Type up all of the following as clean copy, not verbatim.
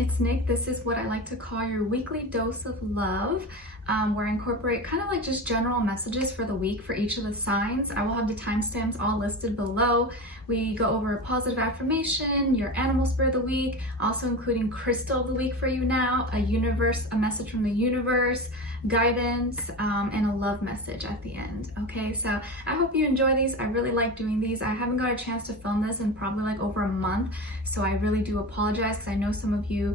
it's Nick. This is what I like to call your weekly dose of love, where I incorporate kind of like just general messages for the week for each of the signs. I will have the timestamps all listed below. We go over a positive affirmation, your animal spirit of the week, also including crystal of the week for you now, a message from the universe, guidance, and a love message at the end. Okay, so I hope you enjoy these. I really like doing these. I haven't got a chance to film this in probably like over a month, so I really do apologize because I know some of you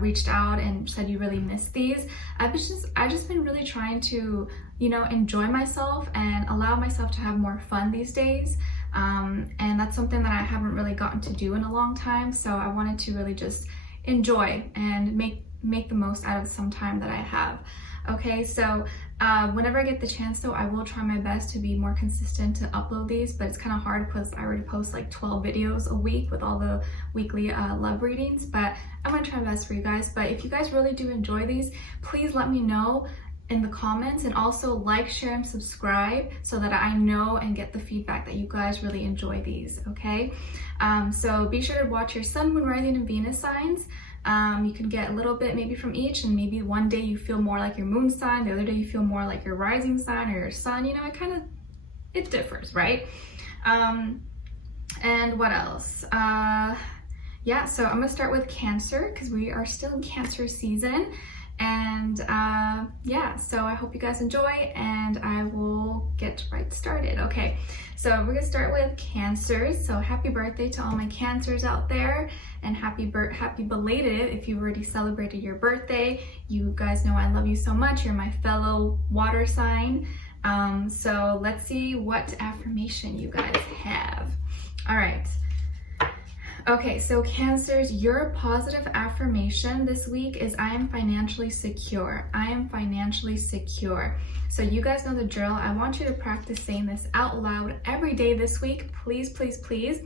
reached out and said you really missed these. I've just been really trying to, you know, enjoy myself and allow myself to have more fun these days. And that's something that I haven't really gotten to do in a long time, so I wanted to really just enjoy and make the most out of some time that I have. Okay, so whenever I get the chance though, I will try my best to be more consistent to upload these, but it's kind of hard because I already post like 12 videos a week with all the weekly love readings, but I'm gonna try my best for you guys. But if you guys really do enjoy these, please let me know in the comments, and also like, share, and subscribe so that I know and get the feedback that you guys really enjoy these. Okay, so be sure to watch your sun, moon, rising, and Venus signs. You can get a little bit maybe from each, and maybe one day you feel more like your moon sign, the other day you feel more like your rising sign or your sun. You know, it differs, right? And what else? Yeah, so I'm gonna start with Cancer because we are still in Cancer season. And yeah, so I hope you guys enjoy, and I will get right started. Okay, so we're gonna start with Cancers. So happy birthday to all my Cancers out there, and happy belated if you already celebrated your birthday. You guys know I love you so much. You're my fellow water sign. So let's see what affirmation you guys have. All right. Okay, so Cancers, your positive affirmation this week is I am financially secure. I am financially secure. So you guys know the drill. I want you to practice saying this out loud every day this week. Please, please, please.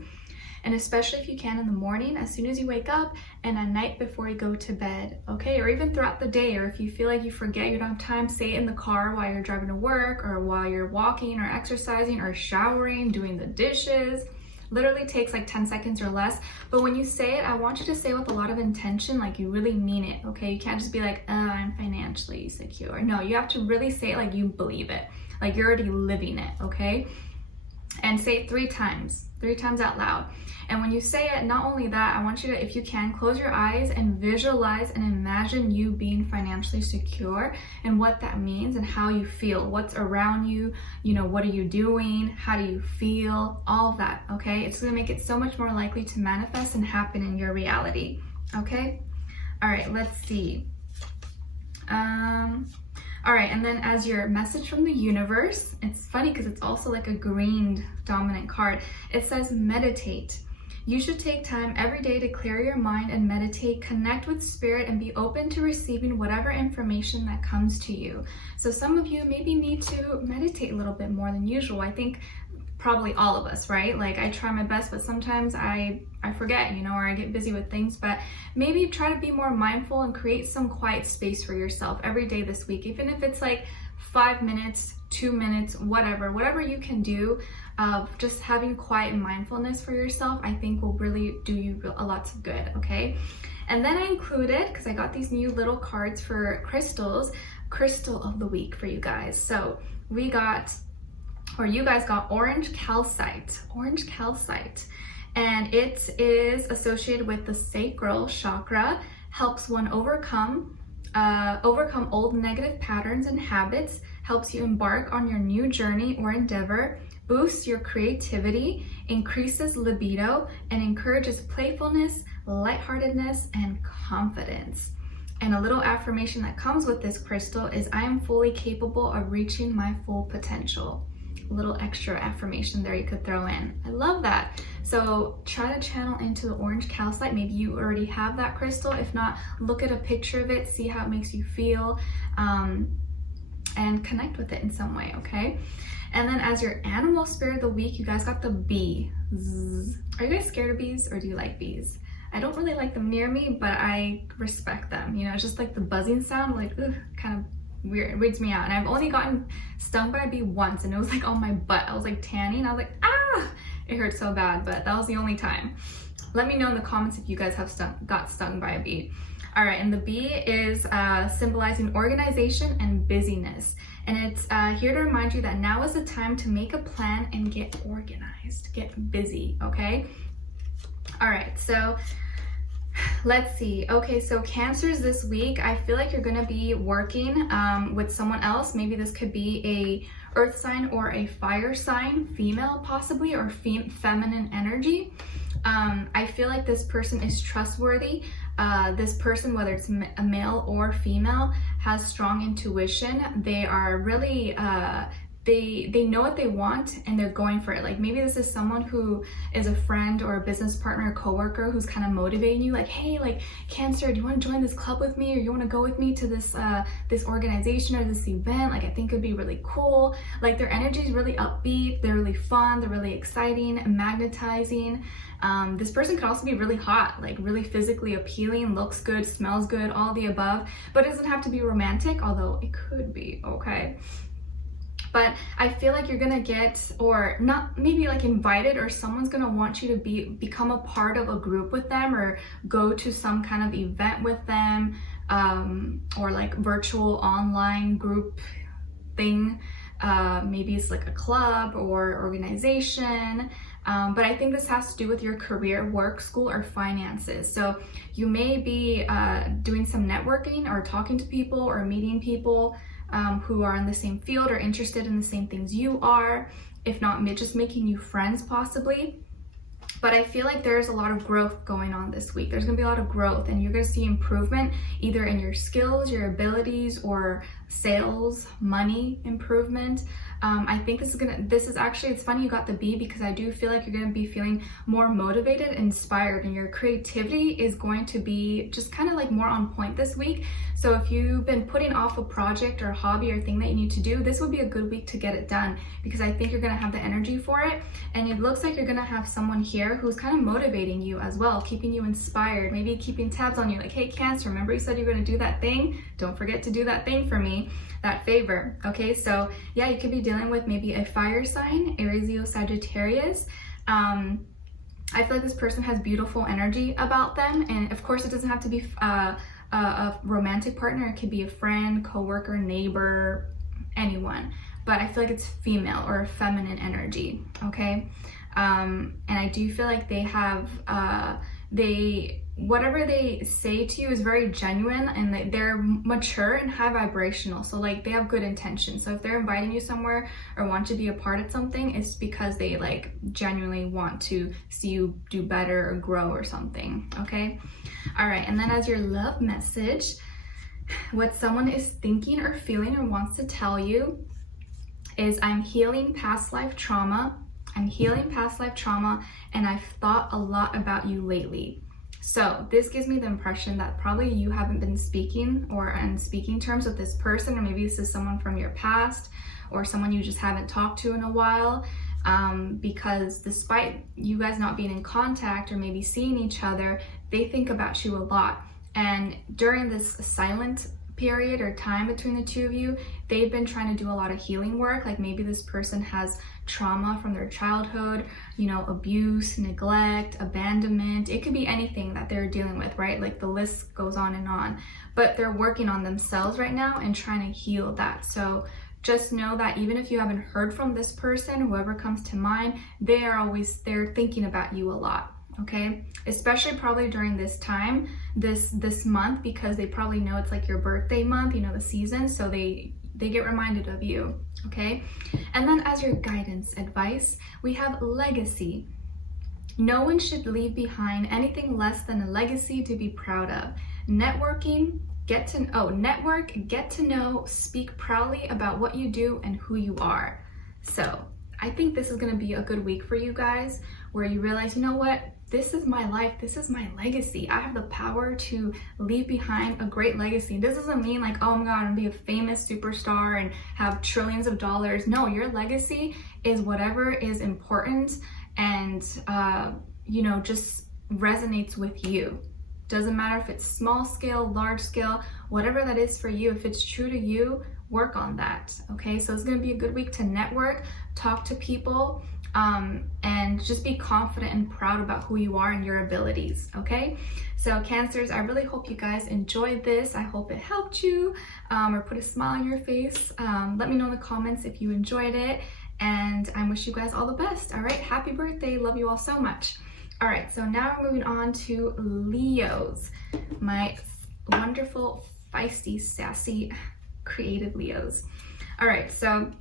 And especially if you can in the morning, as soon as you wake up, and at night before you go to bed, okay? Or even throughout the day, or if you feel like you forget, you don't have time, say it in the car while you're driving to work, or while you're walking or exercising or showering, doing the dishes. Literally takes like 10 seconds or less. But when you say it, I want you to say it with a lot of intention, like you really mean it, okay? You can't just be like, I'm financially secure. No, you have to really say it like you believe it, like you're already living it, okay? And say it 3 times out loud. And when you say it, not only that, I want you to, if you can, close your eyes and visualize and imagine you being financially secure and what that means and how you feel, what's around you, you know, what are you doing, how do you feel, all of that, okay? It's gonna make it so much more likely to manifest and happen in your reality, okay? All right, let's see. All right, and then as your message from the universe, it's funny because it's also like a green dominant card. It says meditate. You should take time every day to clear your mind and meditate, connect with spirit, and be open to receiving whatever information that comes to you. So some of you maybe need to meditate a little bit more than usual. I think probably all of us, right? Like I try my best, but sometimes I forget, you know, or I get busy with things. But maybe try to be more mindful and create some quiet space for yourself every day this week, even if it's like 5 minutes, 2 minutes, whatever you can do of just having quiet mindfulness for yourself, I think will really do you a lot of good, okay? And then I included, because I got these new little cards for crystals, crystal of the week for you guys. So we got, or you guys got orange calcite, and it is associated with the sacral chakra, helps one overcome old negative patterns and habits, helps you embark on your new journey or endeavor, boosts your creativity, increases libido, and encourages playfulness, lightheartedness, and confidence. And a little affirmation that comes with this crystal is I am fully capable of reaching my full potential. A little extra affirmation there you could throw in. I love that. So try to channel into the orange calcite. Maybe you already have that crystal. If not, look at a picture of it, see how it makes you feel, and connect with it in some way, okay? And then as your animal spirit of the week, you guys got the bee. Zzz. Are you guys scared of bees, or do you like bees? I don't really like them near me, but I respect them. You know, it's just like the buzzing sound, like kind of weird, it weirds me out. And I've only gotten stung by a bee once, and it was like on my butt. I was like tanning, I was like, ah! It hurt so bad, but that was the only time. Let me know in the comments if you guys have got stung by a bee. All right, and the bee is symbolizing organization and busyness. And it's here to remind you that now is the time to make a plan and get organized, get busy, okay? All right, so let's see. Okay, so Cancers this week, I feel like you're gonna be working with someone else. Maybe this could be a earth sign or a fire sign, female possibly, or feminine energy. I feel like this person is trustworthy. This person, whether it's a male or female, has strong intuition. They are really, they know what they want and they're going for it. Like maybe this is someone who is a friend or a business partner or coworker who's kind of motivating you, like, hey, like Cancer, do you want to join this club with me, or you want to go with me to this this organization or this event? Like I think it'd be really cool. Like their energy is really upbeat, they're really fun, they're really exciting and magnetizing. This person could also be really hot, like really physically appealing, looks good, smells good, all the above, but it doesn't have to be romantic, although it could be, okay? But I feel like you're gonna get, or not, maybe like invited, or someone's gonna want you to become a part of a group with them, or go to some kind of event with them, or like virtual online group thing. Maybe it's like a club or organization. But I think this has to do with your career, work, school, or finances. So you may be doing some networking or talking to people or meeting people who are in the same field or interested in the same things you are, if not just making you friends possibly. But I feel like there's a lot of growth going on this week. There's gonna be a lot of growth, and you're gonna see improvement either in your skills, your abilities, or sales, money improvement. I think this is actually, it's funny you got the bee, because I do feel like you're gonna be feeling more motivated, inspired, and your creativity is going to be just kind of like more on point this week. So if you've been putting off a project or hobby or thing that you need to do, this would be a good week to get it done, because I think you're gonna have the energy for it. And it looks like you're gonna have someone here who's kind of motivating you as well, keeping you inspired, maybe keeping tabs on you, like, hey Cancer, remember you said you're gonna do that thing? Don't forget to do that thing for me, that favor, okay? So yeah, you could be dealing with maybe a fire sign, Aries, Leo, Sagittarius. I feel like this person has beautiful energy about them, and of course it doesn't have to be a romantic partner. It could be a friend, coworker, neighbor, anyone, but I feel like it's female or feminine energy, okay? And I do feel like they have, whatever they say to you is very genuine, and they're mature and high vibrational. So like they have good intentions. So if they're inviting you somewhere or want to be a part of something, it's because they like genuinely want to see you do better or grow or something, okay? All right, and then as your love message, what someone is thinking or feeling or wants to tell you is, I'm healing past life trauma. I'm healing past life trauma, and I've thought a lot about you lately. So this gives me the impression that probably you haven't been speaking or on speaking terms with this person, or maybe this is someone from your past or someone you just haven't talked to in a while, because despite you guys not being in contact or maybe seeing each other, they think about you a lot. And during this silent period or time between the two of you, they've been trying to do a lot of healing work. Like maybe this person has trauma from their childhood, you know, abuse, neglect, abandonment. It could be anything that they're dealing with, right? Like the list goes on, but they're working on themselves right now and trying to heal that. So just know that even if you haven't heard from this person, whoever comes to mind, they're thinking about you a lot, okay? Especially probably during this time, this month, because they probably know it's like your birthday month, you know, the season, so they get reminded of you, okay? And then as your guidance advice, we have legacy. No one should leave behind anything less than a legacy to be proud of. Networking, get to know, speak proudly about what you do and who you are. So I think this is gonna be a good week for you guys, where you realize, you know what? This is my life, this is my legacy. I have the power to leave behind a great legacy. This doesn't mean like, oh my God, I'm gonna be a famous superstar and have trillions of dollars. No, your legacy is whatever is important and, you know, just resonates with you. Doesn't matter if it's small scale, large scale, whatever that is for you. If it's true to you, work on that, okay? So it's going to be a good week to network, talk to people, and just be confident and proud about who you are and your abilities, okay? So Cancers, I really hope you guys enjoyed this. I hope it helped you or put a smile on your face. Let me know in the comments if you enjoyed it, and I wish you guys all the best. All right, happy birthday. Love you all so much. All right, so now we're moving on to Leos, my wonderful, feisty, sassy, creative Leos. All right, so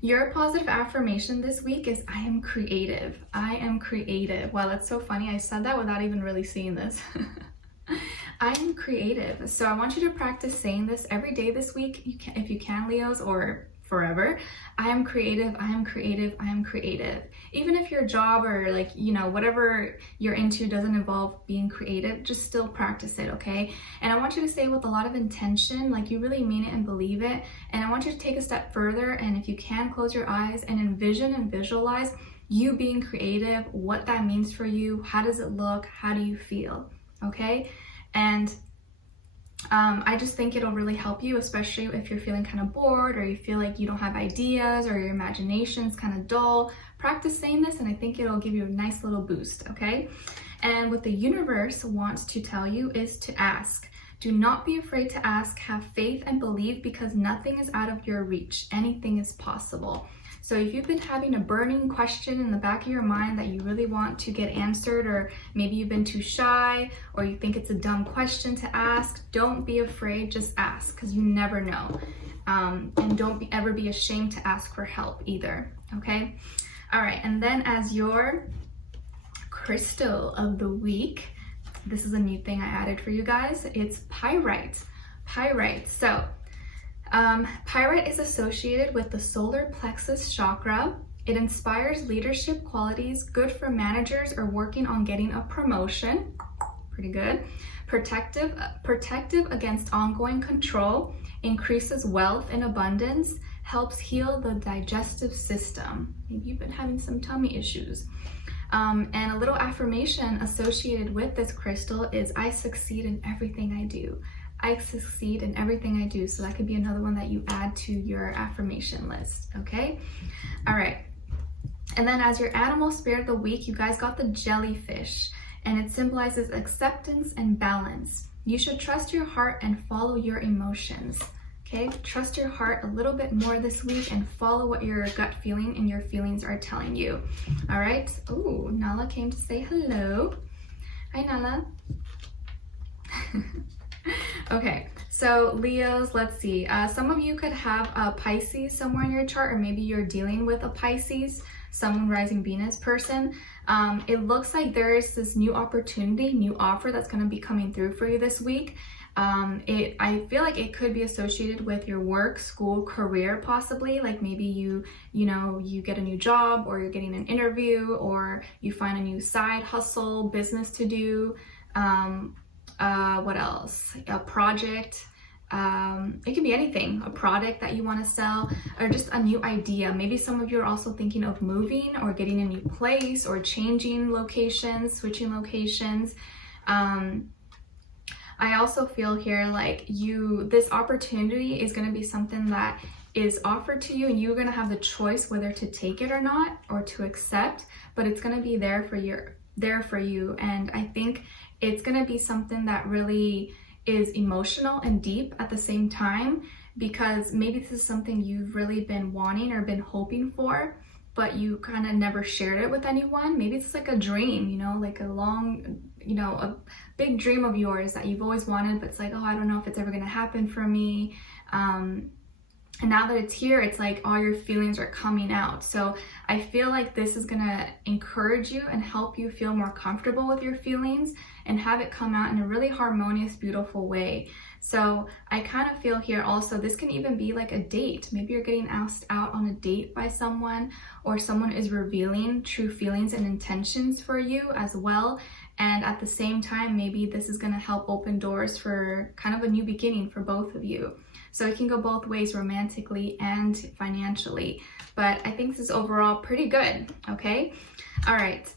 your positive affirmation this week is I am creative. I am creative. Wow, that's so funny. I said that without even really seeing this. I am creative. So I want you to practice saying this every day this week, if you can, Leos, or forever. I am creative. I am creative. I am creative. Even if your job or like, you know, whatever you're into doesn't involve being creative, just still practice it, okay? And I want you to say it with a lot of intention, like you really mean it and believe it. And I want you to take a step further, and if you can, close your eyes and envision and visualize you being creative, what that means for you, how does it look, how do you feel, okay? And I just think it'll really help you, especially if you're feeling kind of bored or you feel like you don't have ideas or your imagination's kind of dull. Practice saying this, and I think it'll give you a nice little boost, okay? And what the universe wants to tell you is to ask. Do not be afraid to ask. Have faith and believe, because nothing is out of your reach. Anything is possible. So if you've been having a burning question in the back of your mind that you really want to get answered, or maybe you've been too shy, or you think it's a dumb question to ask, don't be afraid, just ask, because you never know. And don't ever be ashamed to ask for help either, okay? All right, and then as your crystal of the week, this is a new thing I added for you guys. It's pyrite. Pyrite. So pyrite is associated with the solar plexus chakra. It inspires leadership qualities, good for managers or working on getting a promotion. Pretty good. Protective against ongoing control, increases wealth and abundance, helps heal the digestive system. Maybe you've been having some tummy issues. And a little affirmation associated with this crystal is I succeed in everything I do. I succeed in everything I do. So that could be another one that you add to your affirmation list, okay? All right. And then as your animal spirit of the week, you guys got the jellyfish, and it symbolizes acceptance and balance. You should trust your heart and follow your emotions, okay? Trust your heart a little bit more this week and follow what your gut feeling and your feelings are telling you, all right? Ooh, Nala came to say hello. Hi, Nala. Okay, so Leos, let's see. Some of you could have a Pisces somewhere in your chart, or maybe you're dealing with a Pisces, Sun, Rising, Venus person. It looks like there is this new opportunity, new offer that's going to be coming through for you this week. I feel like it could be associated with your work, school, career, possibly. Like maybe you get a new job, or you're getting an interview, or you find a new side hustle, business to do. What else? A project. It could be anything, a product that you want to sell, or just a new idea. Maybe some of you are also thinking of moving or getting a new place, or changing locations, switching locations. I also feel here like this opportunity is going to be something that is offered to you, and you're going to have the choice whether to take it or not, or to accept, but it's going to be there for you. And I think it's going to be something that really is emotional and deep at the same time, because maybe this is something you've really been wanting or been hoping for, but you kind of never shared it with anyone. Maybe it's like a dream, you know, like a long, a big dream of yours that you've always wanted, but it's like, oh, I don't know if it's ever going to happen for me. And now that it's here, it's like all your feelings are coming out. So I feel like this is gonna encourage you and help you feel more comfortable with your feelings and have it come out in a really harmonious, beautiful way. So I kind of feel here also, this can even be like a date. Maybe you're getting asked out on a date by someone, or someone is revealing true feelings and intentions for you as well. And at the same time, maybe this is gonna help open doors for kind of a new beginning for both of you. So it can go both ways, romantically and financially. But I think this is overall pretty good, okay? All right.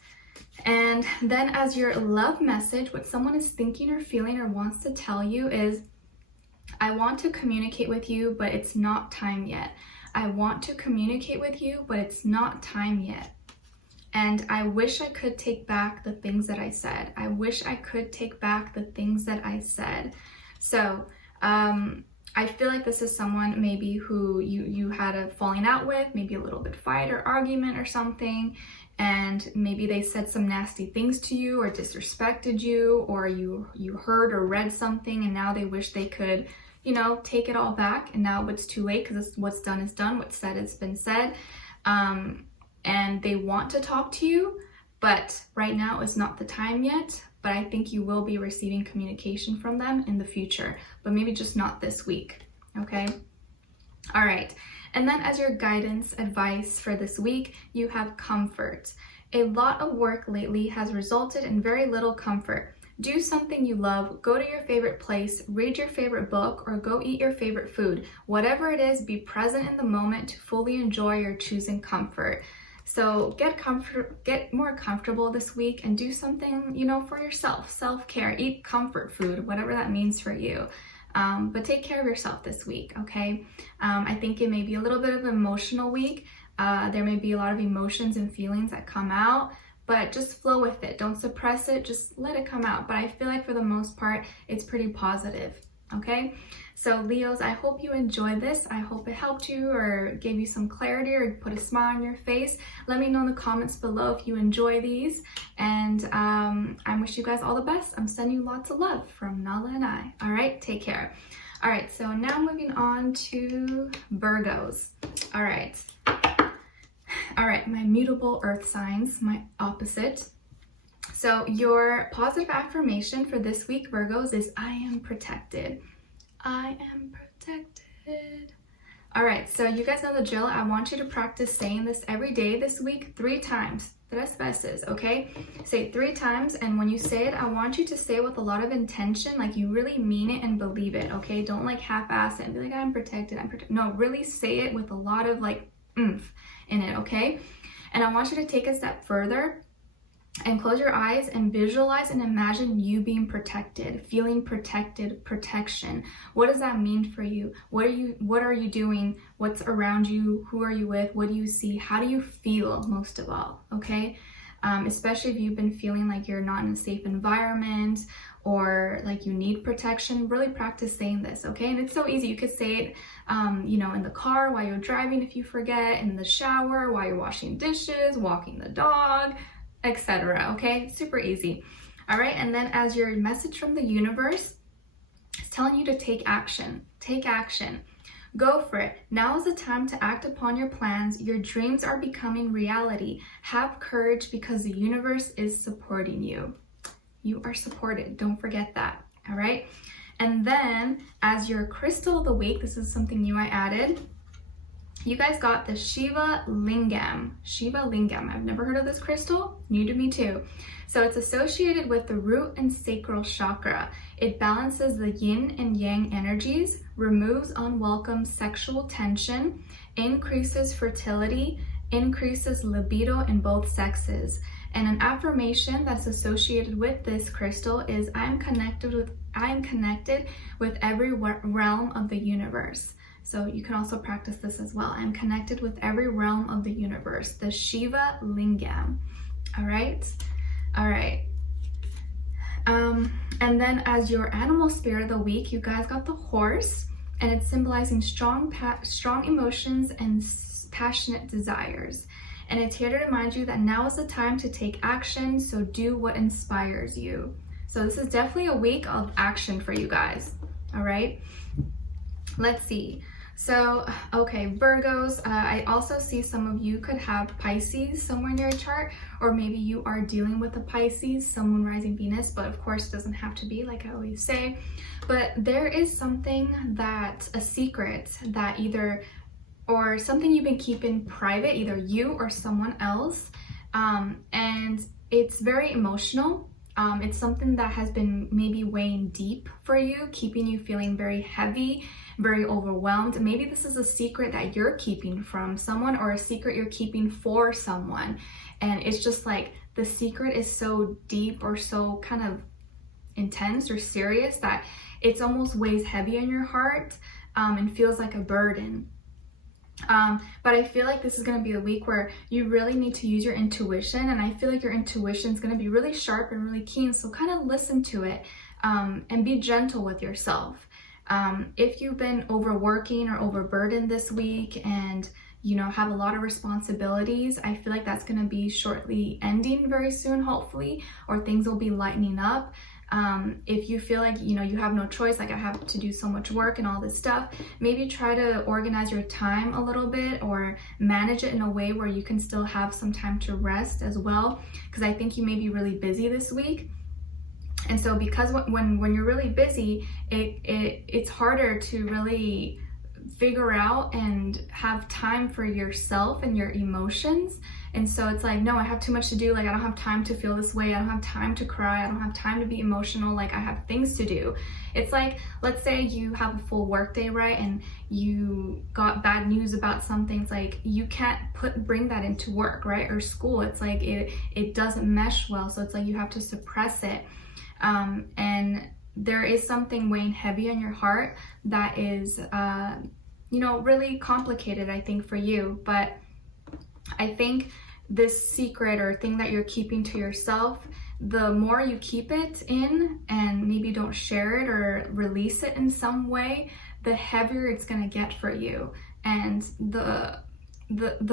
And then as your love message, what someone is thinking or feeling or wants to tell you is, I want to communicate with you, but it's not time yet. I want to communicate with you, but it's not time yet. And I wish I could take back the things that I said. I wish I could take back the things that I said. So I feel like this is someone maybe who you had a falling out with, maybe a little bit fight or argument or something, and maybe they said some nasty things to you or disrespected you, or you heard or read something and now they wish they could, you know, take it all back, and now it's too late because what's done is done, what's said has been said. And they want to talk to you, but right now is not the time yet. But I think you will be receiving communication from them in the future, but maybe just not this week, okay? All right, and then as your guidance advice for this week, you have comfort. A lot of work lately has resulted in very little comfort. Do something you love, go to your favorite place, read your favorite book, or go eat your favorite food. Whatever it is, be present in the moment to fully enjoy your choosing comfort. So get more comfortable this week and do something, you know, for yourself. Self-care, eat comfort food, whatever that means for you. But take care of yourself this week, okay? I think it may be a little bit of an emotional week. There may be a lot of emotions and feelings that come out, but just flow with it. Don't suppress it, just let it come out. But I feel like for the most part, it's pretty positive, okay? So Leos, I hope you enjoyed this. I hope it helped you or gave you some clarity or put a smile on your face. Let me know in the comments below if you enjoy these. And I wish you guys all the best. I'm sending you lots of love from Nala and I. All right, take care. All right, so now moving on to Virgos. All right, my mutable earth signs, my opposite. So your positive affirmation for this week, Virgos, is I am protected. I am protected. All right, so you guys know the drill. I want you to practice saying this every day this week 3 times. 3 veces, okay? Say it 3 times, and when you say it, I want you to say it with a lot of intention, like you really mean it and believe it, okay? Don't like half-ass it and be like, I'm protected, I'm protected. No, really say it with a lot of like oomph in it, okay? And I want you to take a step further and close your eyes and visualize and imagine you being protected, feeling protected, protection. What does that mean for you? What are you doing? What's around you? Who are you with? What do you see? How do you feel most of all? Okay? Especially if you've been feeling like you're not in a safe environment or like you need protection, really practice saying this, okay? And it's so easy. You could say it, you know, in the car while you're driving if you forget, in the shower, while you're washing dishes, walking the dog, etc. Okay, super easy. All right, and then as your message from the universe, it's telling you to take action. Take action. Go for it. Now is the time to act upon your plans. Your dreams are becoming reality. Have courage because the universe is supporting you. You are supported. Don't forget that. All right. And then as your crystal of the week, this is something new I added. You guys got the Shiva Lingam. Shiva Lingam. I've never heard of this crystal. New to me too. So it's associated with the root and sacral chakra. It balances the yin and yang energies, removes unwelcome sexual tension, increases fertility, increases libido in both sexes. And an affirmation that's associated with this crystal is I am connected with every realm of the universe. So you can also practice this as well. I'm connected with every realm of the universe. The Shiva Lingam. All right. All right. And then as your animal spirit of the week, you guys got the horse, and it's symbolizing strong emotions and passionate desires. And it's here to remind you that now is the time to take action. So do what inspires you. So this is definitely a week of action for you guys. All right. Let's see. So, okay, Virgos, I also see some of you could have Pisces somewhere in your chart, or maybe you are dealing with a Pisces, Sun, Moon, Rising, Venus, but of course it doesn't have to be, like I always say. But there is something that, a secret that either, or something you've been keeping private, either you or someone else, and it's very emotional. It's something that has been maybe weighing deep for you, keeping you feeling very heavy, very overwhelmed. Maybe this is a secret that you're keeping from someone, or a secret you're keeping for someone. And it's just like the secret is so deep or so kind of intense or serious that it's almost weighs heavy on your heart and feels like a burden. But I feel like this is going to be a week where you really need to use your intuition, and I feel like your intuition is going to be really sharp and really keen, so kind of listen to it and be gentle with yourself. If you've been overworking or overburdened this week and you know, have a lot of responsibilities, I feel like that's going to be shortly ending very soon, hopefully, or things will be lightening up. If you feel like, you know, you have no choice, like I have to do so much work and all this stuff, maybe try to organize your time a little bit or manage it in a way where you can still have some time to rest as well, because I think you may be really busy this week. And so because when you're really busy, it's harder to really figure out and have time for yourself and your emotions. And so it's like, no, I have too much to do. Like, I don't have time to feel this way. I don't have time to cry. I don't have time to be emotional. Like, I have things to do. It's like, let's say you have a full work day, right? And you got bad news about something. It's like, you can't bring that into work, right? Or school. It's like, it doesn't mesh well. So it's like, you have to suppress it. And there is something weighing heavy on your heart that is, you know, really complicated, I think, for you. But I think this secret or thing that you're keeping to yourself, the more you keep it in and maybe don't share it or release it in some way, the heavier it's going to get for you. And the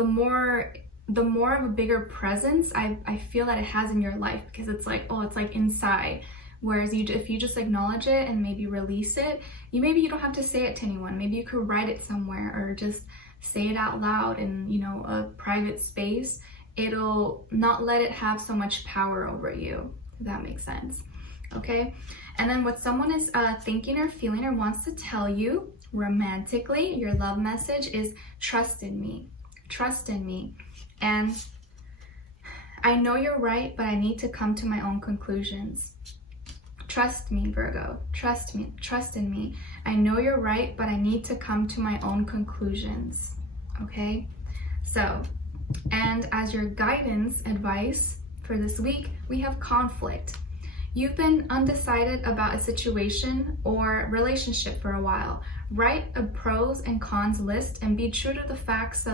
more of a bigger presence I feel that it has in your life, because it's like, oh, it's like inside. Whereas if you just acknowledge it and maybe release it, maybe you don't have to say it to anyone. Maybe you could write it somewhere or just say it out loud in, you know, a private space. It'll not let it have so much power over you, if that makes sense. Okay. And then what someone is thinking or feeling or wants to tell you romantically, your love message is trust in me. Trust in me. And I know you're right, but I need to come to my own conclusions. Trust me, Virgo. Trust me. Trust in me. I know you're right, but I need to come to my own conclusions. Okay? So, and as your guidance advice for this week, we have conflict. You've been undecided about a situation or relationship for a while. Write a pros and cons list and be true to the facts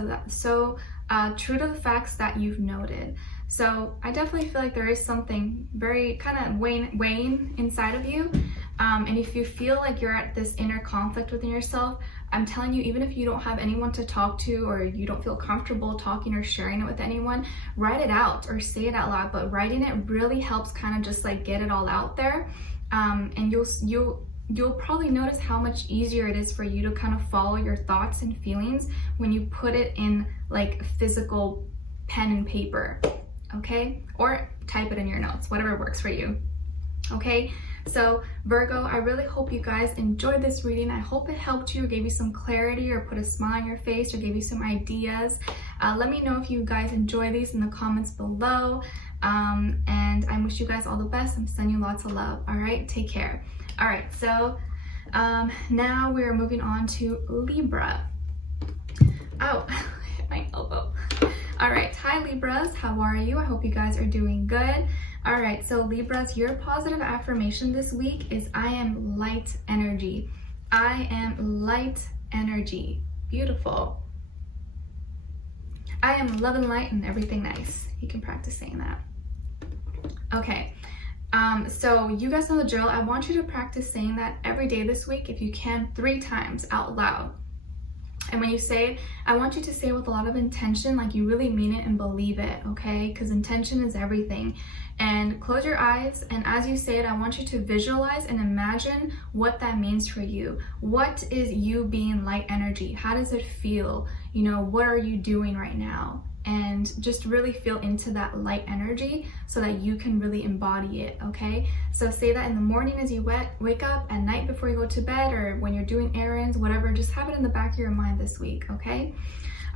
true to the facts that you've noted. So I definitely feel like there is something very kind of weighing inside of you. And if you feel like you're at this inner conflict within yourself, I'm telling you, even if you don't have anyone to talk to or you don't feel comfortable talking or sharing it with anyone, write it out or say it out loud. But writing it really helps kind of just like get it all out there. And you'll probably notice how much easier it is for you to kind of follow your thoughts and feelings when you put it in like physical pen and paper. Okay? Or type it in your notes, whatever works for you. Okay? So Virgo, I really hope you guys enjoyed this reading. I hope it helped you, gave you some clarity, or put a smile on your face, or gave you some ideas. Let me know if you guys enjoy these in the comments below. And I wish you guys all the best. I'm sending you lots of love. All right? Take care. All right. So now we're moving on to Libra. Oh, hit my elbow. All right, hi Libras, how are you? I hope you guys are doing good. All right, so Libras, your positive affirmation this week is I am light energy. I am light energy. Beautiful. I am love and light and everything nice. You can practice saying that. Okay, so you guys know the drill. I want you to practice saying that every day this week, if you can, 3 times out loud. And when you say it, I want you to say it with a lot of intention, like you really mean it and believe it, okay? Because intention is everything. And close your eyes, and as you say it, I want you to visualize and imagine what that means for you. What is you being light energy? How does it feel? You know, what are you doing right now? And just really feel into that light energy so that you can really embody it, okay? So say that in the morning as you wake up, at night before you go to bed, or when you're doing errands, whatever, just have it in the back of your mind this week, okay?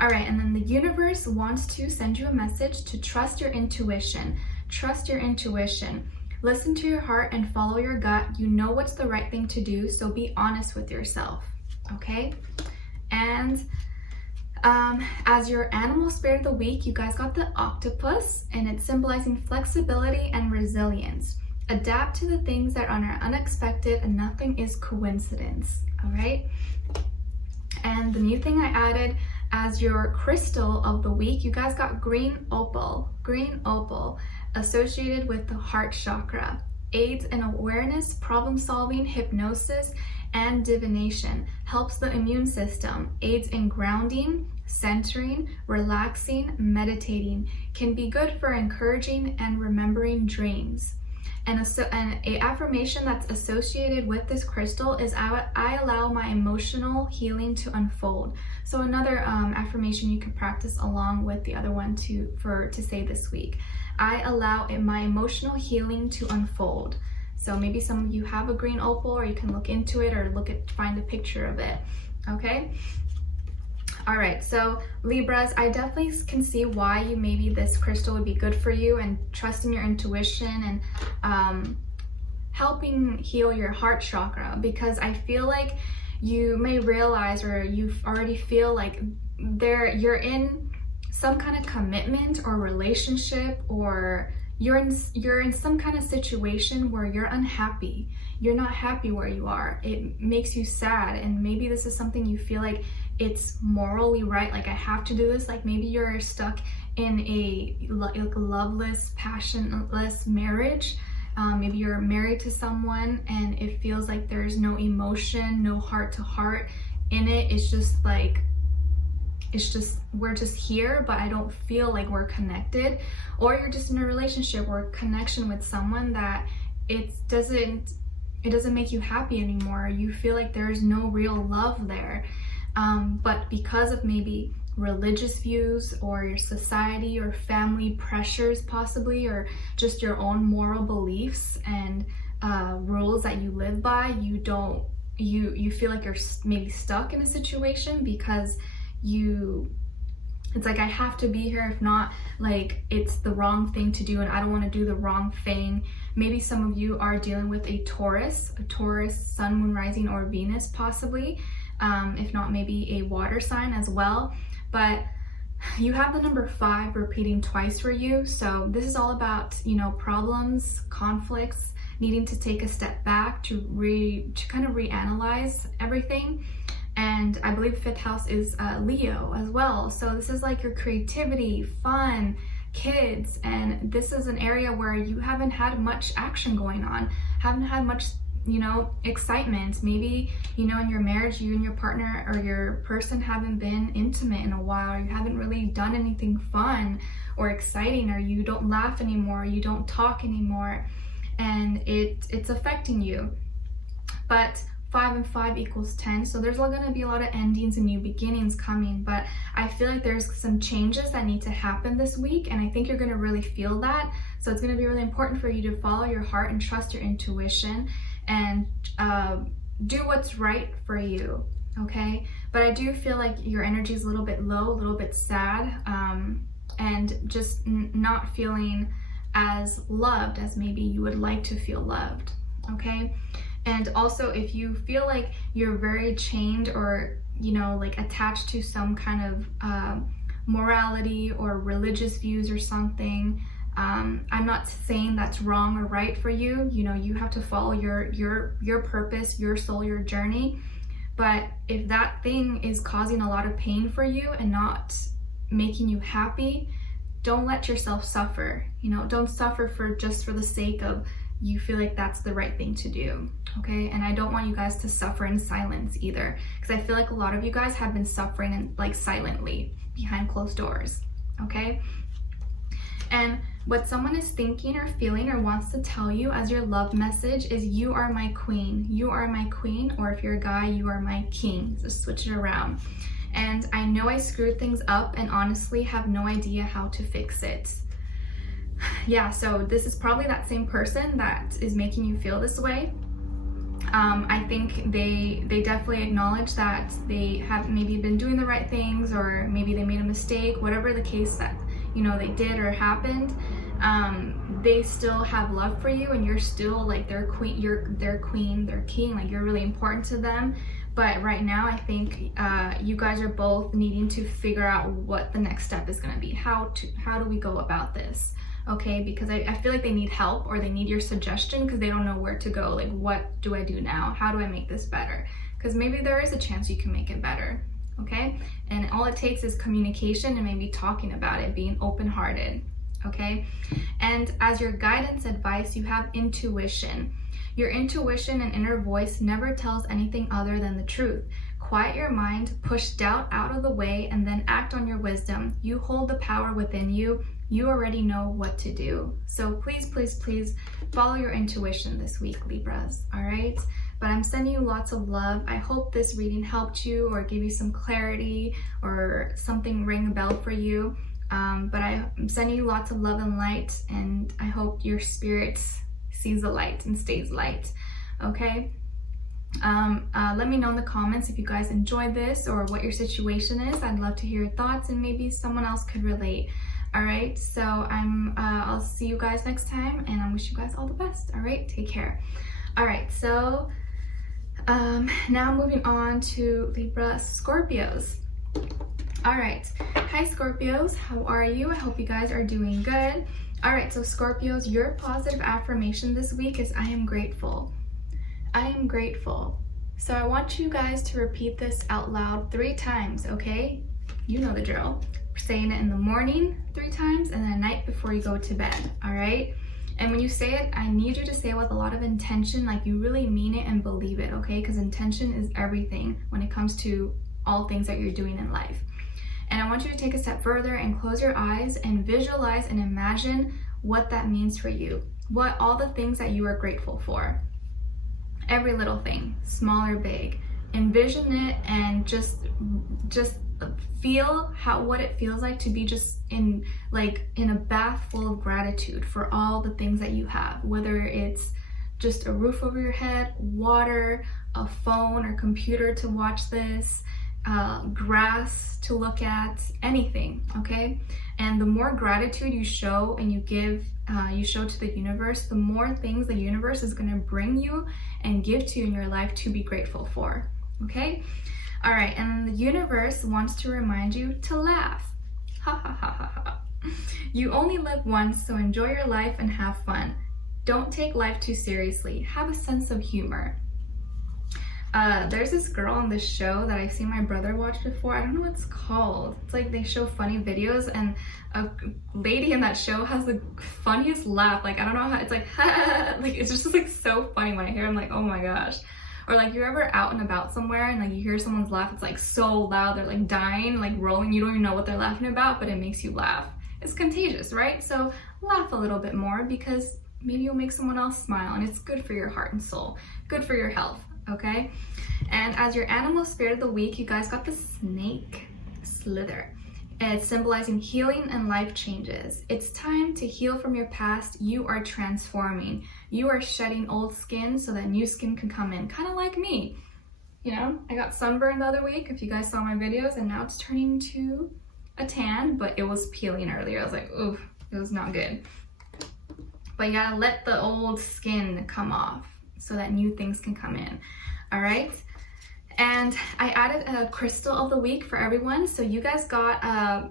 All right, and then the universe wants to send you a message to trust your intuition. Trust your intuition. Listen to your heart and follow your gut. You know what's the right thing to do, so be honest with yourself, okay? And as your animal spirit of the week, you guys got the octopus, and it's symbolizing flexibility and resilience. Adapt to the things that are unexpected, and nothing is coincidence, all right? And the new thing I added as your crystal of the week, you guys got green opal associated with the heart chakra. Aids in awareness, problem solving, hypnosis, and divination. Helps the immune system. Aids in grounding, centering, relaxing, meditating. Can be good for encouraging and remembering dreams. And a affirmation that's associated with this crystal is I allow my emotional healing to unfold. So another affirmation you can practice along with the other one to say this week. I allow my emotional healing to unfold. So maybe some of you have a green opal, or you can look into it or find a picture of it. Okay. All right, so Libras, I definitely can see why maybe this crystal would be good for you, and trusting your intuition and helping heal your heart chakra, because I feel like you may realize, or you already feel like you're in some kind of commitment or relationship, or you're in some kind of situation where you're unhappy. You're not happy where you are. It makes you sad, and maybe this is something you feel like it's morally right, like I have to do this. Like maybe you're stuck in a loveless, passionless marriage. Maybe you're married to someone and it feels like there's no emotion, no heart to heart in it. It's just like, we're just here, but I don't feel like we're connected. Or you're just in a relationship or connection with someone that it doesn't make you happy anymore. You feel like there's no real love there. But because of maybe religious views or your society or family pressures possibly, or just your own moral beliefs and rules that you live by, you feel like you're maybe stuck in a situation because it's like, I have to be here, if not, like it's the wrong thing to do and I don't want to do the wrong thing. Maybe some of you are dealing with a Taurus sun, moon, rising, or Venus possibly. If not, maybe a water sign as well. But you have the number 5 repeating twice for you. So this is all about, problems, conflicts, needing to take a step back to kind of reanalyze everything. And I believe 5th house is Leo as well. So this is like your creativity, fun, kids. And this is an area where you haven't had much action going on, haven't had much excitement. Maybe, in your marriage, you and your partner or your person haven't been intimate in a while, or you haven't really done anything fun or exciting, or you don't laugh anymore, you don't talk anymore, and it's affecting you. But 5 and 5 equals 10, so there's going to be a lot of endings and new beginnings coming, but I feel like there's some changes that need to happen this week, and I think you're going to really feel that. So it's going to be really important for you to follow your heart and trust your intuition and do what's right for you, okay? But I do feel like your energy is a little bit low, a little bit sad, and just not feeling as loved as maybe you would like to feel loved, okay? And also, if you feel like you're very chained or, like attached to some kind of morality or religious views or something, I'm not saying that's wrong or right for you. You have to follow your purpose, your soul, your journey. But if that thing is causing a lot of pain for you and not making you happy, don't let yourself suffer. Don't suffer for the sake of you feel like that's the right thing to do, okay? And I don't want you guys to suffer in silence either, because I feel like a lot of you guys have been suffering silently behind closed doors, okay? And what someone is thinking or feeling or wants to tell you as your love message is, you are my queen. You are my queen, or if you're a guy, you are my king. Just switch it around. And I know I screwed things up and honestly have no idea how to fix it. Yeah, so this is probably that same person that is making you feel this way. I think they definitely acknowledge that they have maybe been doing the right things, or maybe they made a mistake, whatever the case that they did or happened. They still have love for you, and you're still like their queen, their king, like you're really important to them. But right now, I think you guys are both needing to figure out what the next step is going to be. How do we go about this? okay? Because I feel like they need help, or they need your suggestion because they don't know where to go. Like, what do I do now? How do I make this better? Because maybe there is a chance you can make it better, okay? And all it takes is communication and maybe talking about it, being open-hearted, okay? And as your guidance advice, you have intuition. Your intuition and inner voice never tells anything other than the truth. Quiet your mind, push doubt out of the way, and then act on your wisdom. You hold the power within you. You already know what to do. So please, please, please follow your intuition this week, Libras, all right? But I'm sending you lots of love. I hope this reading helped you or gave you some clarity or something rang a bell for you. But I'm sending you lots of love and light, and I hope your spirit sees the light and stays light, okay? Let me know in the comments if you guys enjoyed this or what your situation is. I'd love to hear your thoughts, and maybe someone else could relate. All right, so I'll see you guys next time, and I wish you guys all the best. All right, take care. All right, so now moving on to Libra Scorpios. All right, hi Scorpios, how are you? I hope you guys are doing good. All right, so Scorpios, your positive affirmation this week is I am grateful. I am grateful. So I want you guys to repeat this out loud 3 times, okay? You know the drill. We're saying it in the morning 3 times and then at night before you go to bed, all right? And when you say it, I need you to say it with a lot of intention, like you really mean it and believe it, okay? Because intention is everything when it comes to all things that you're doing in life. And I want you to take a step further and close your eyes and visualize and imagine what that means for you. What all the things that you are grateful for. Every little thing, small or big. Envision it and just feel what it feels like to be just in a bath full of gratitude for all the things that you have, whether it's just a roof over your head, water, a phone or computer to watch this, grass to look at, anything, okay? And the more gratitude you show and you show to the universe, the more things the universe is going to bring you and give to you in your life to be grateful for, okay? All right, and the universe wants to remind you to laugh. Ha ha ha ha ha. You only live once, so enjoy your life and have fun. Don't take life too seriously. Have a sense of humor. There's this girl on this show that I've seen my brother watch before. I don't know what it's called. It's like they show funny videos, and a lady in that show has the funniest laugh. Like, I don't know how, it's like, like, it's just like so funny when I hear it. I'm like, oh my gosh. Or like you're ever out and about somewhere and like you hear someone's laugh, it's like so loud, they're like dying, like rolling, you don't even know what they're laughing about, but it makes you laugh. It's contagious, right? So laugh a little bit more, because maybe you'll make someone else smile, and it's good for your heart and soul, good for your health, okay? And as your animal spirit of the week, you guys got the snake slither. It's symbolizing healing and life changes. It's time to heal from your past. You are transforming. You are shedding old skin so that new skin can come in, kind of like me. You know, I got sunburned the other week, if you guys saw my videos, and now it's turning to a tan, but it was peeling earlier. I was like, ooh, it was not good. But you gotta let the old skin come off so that new things can come in, all right? And I added a crystal of the week for everyone. So you guys got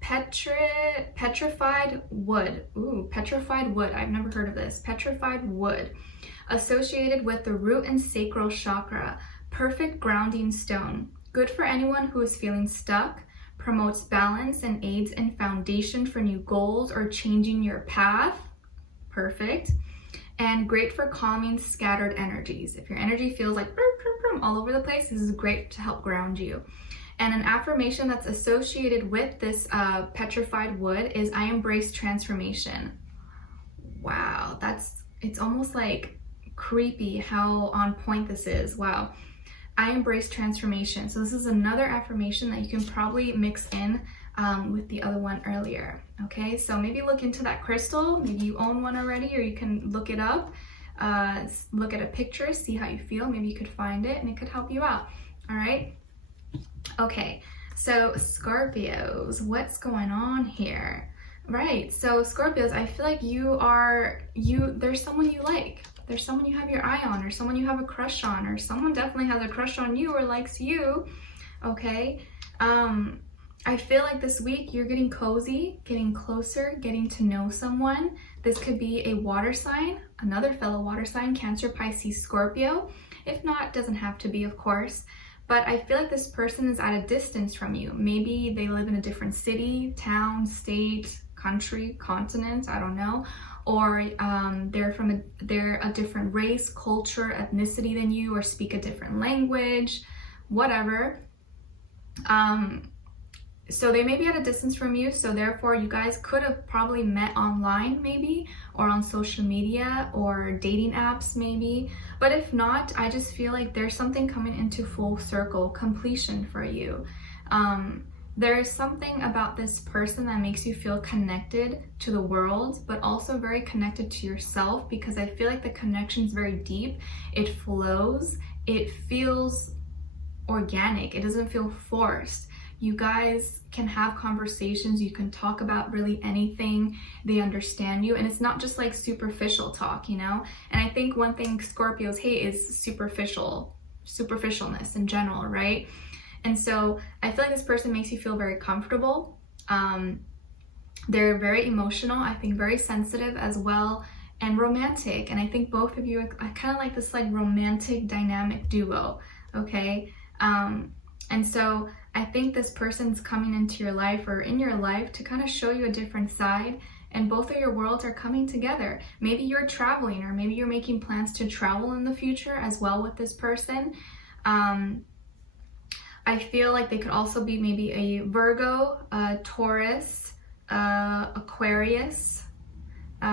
petrified wood. Ooh, petrified wood. I've never heard of this. Petrified wood. Associated with the root and sacral chakra. Perfect grounding stone. Good for anyone who is feeling stuck. Promotes balance and aids in foundation for new goals or changing your path. Perfect. And great for calming scattered energies. If your energy feels like all over the place, this is great to help ground you. And an affirmation that's associated with this petrified wood is I embrace transformation. Wow, it's almost like creepy how on point this is. Wow. I embrace transformation. So this is another affirmation that you can probably mix in with the other one earlier. Okay, so maybe look into that crystal. Maybe you own one already, or you can look it up, look at a picture, see how you feel. Maybe you could find it and it could help you out. All right. Okay, so Scorpios, what's going on here? Right, so Scorpios, I feel like there's someone you like. There's someone you have your eye on, or someone you have a crush on, or someone definitely has a crush on you or likes you, okay? I feel like this week you're getting cozy, getting closer, getting to know someone. This could be a water sign, another fellow water sign, Cancer, Pisces, Scorpio. If not, doesn't have to be, of course. But I feel like this person is at a distance from you. Maybe they live in a different city, town, state, country, continent, I don't know. Or they're a different race, culture, ethnicity than you, or speak a different language, whatever. So they may be at a distance from you, so therefore you guys could have probably met online maybe, or on social media or dating apps maybe. But if not, I just feel like there's something coming into full circle, completion for you. There is something about this person that makes you feel connected to the world, but also very connected to yourself, because I feel like the connection is very deep. It flows, it feels organic, it doesn't feel forced. You guys can have conversations, you can talk about really anything, they understand you, and it's not just like superficial talk, you know? And I think one thing Scorpios hate is superficialness in general, right? And so I feel like this person makes you feel very comfortable. They're very emotional, I think very sensitive as well, and romantic. And I think both of you are kind of like this like romantic dynamic duo, okay? And so I think this person's coming into your life or in your life to kind of show you a different side, and both of your worlds are coming together. Maybe you're traveling, or maybe you're making plans to travel in the future as well with this person. I feel like they could also be maybe a Virgo, a Taurus, Aquarius. But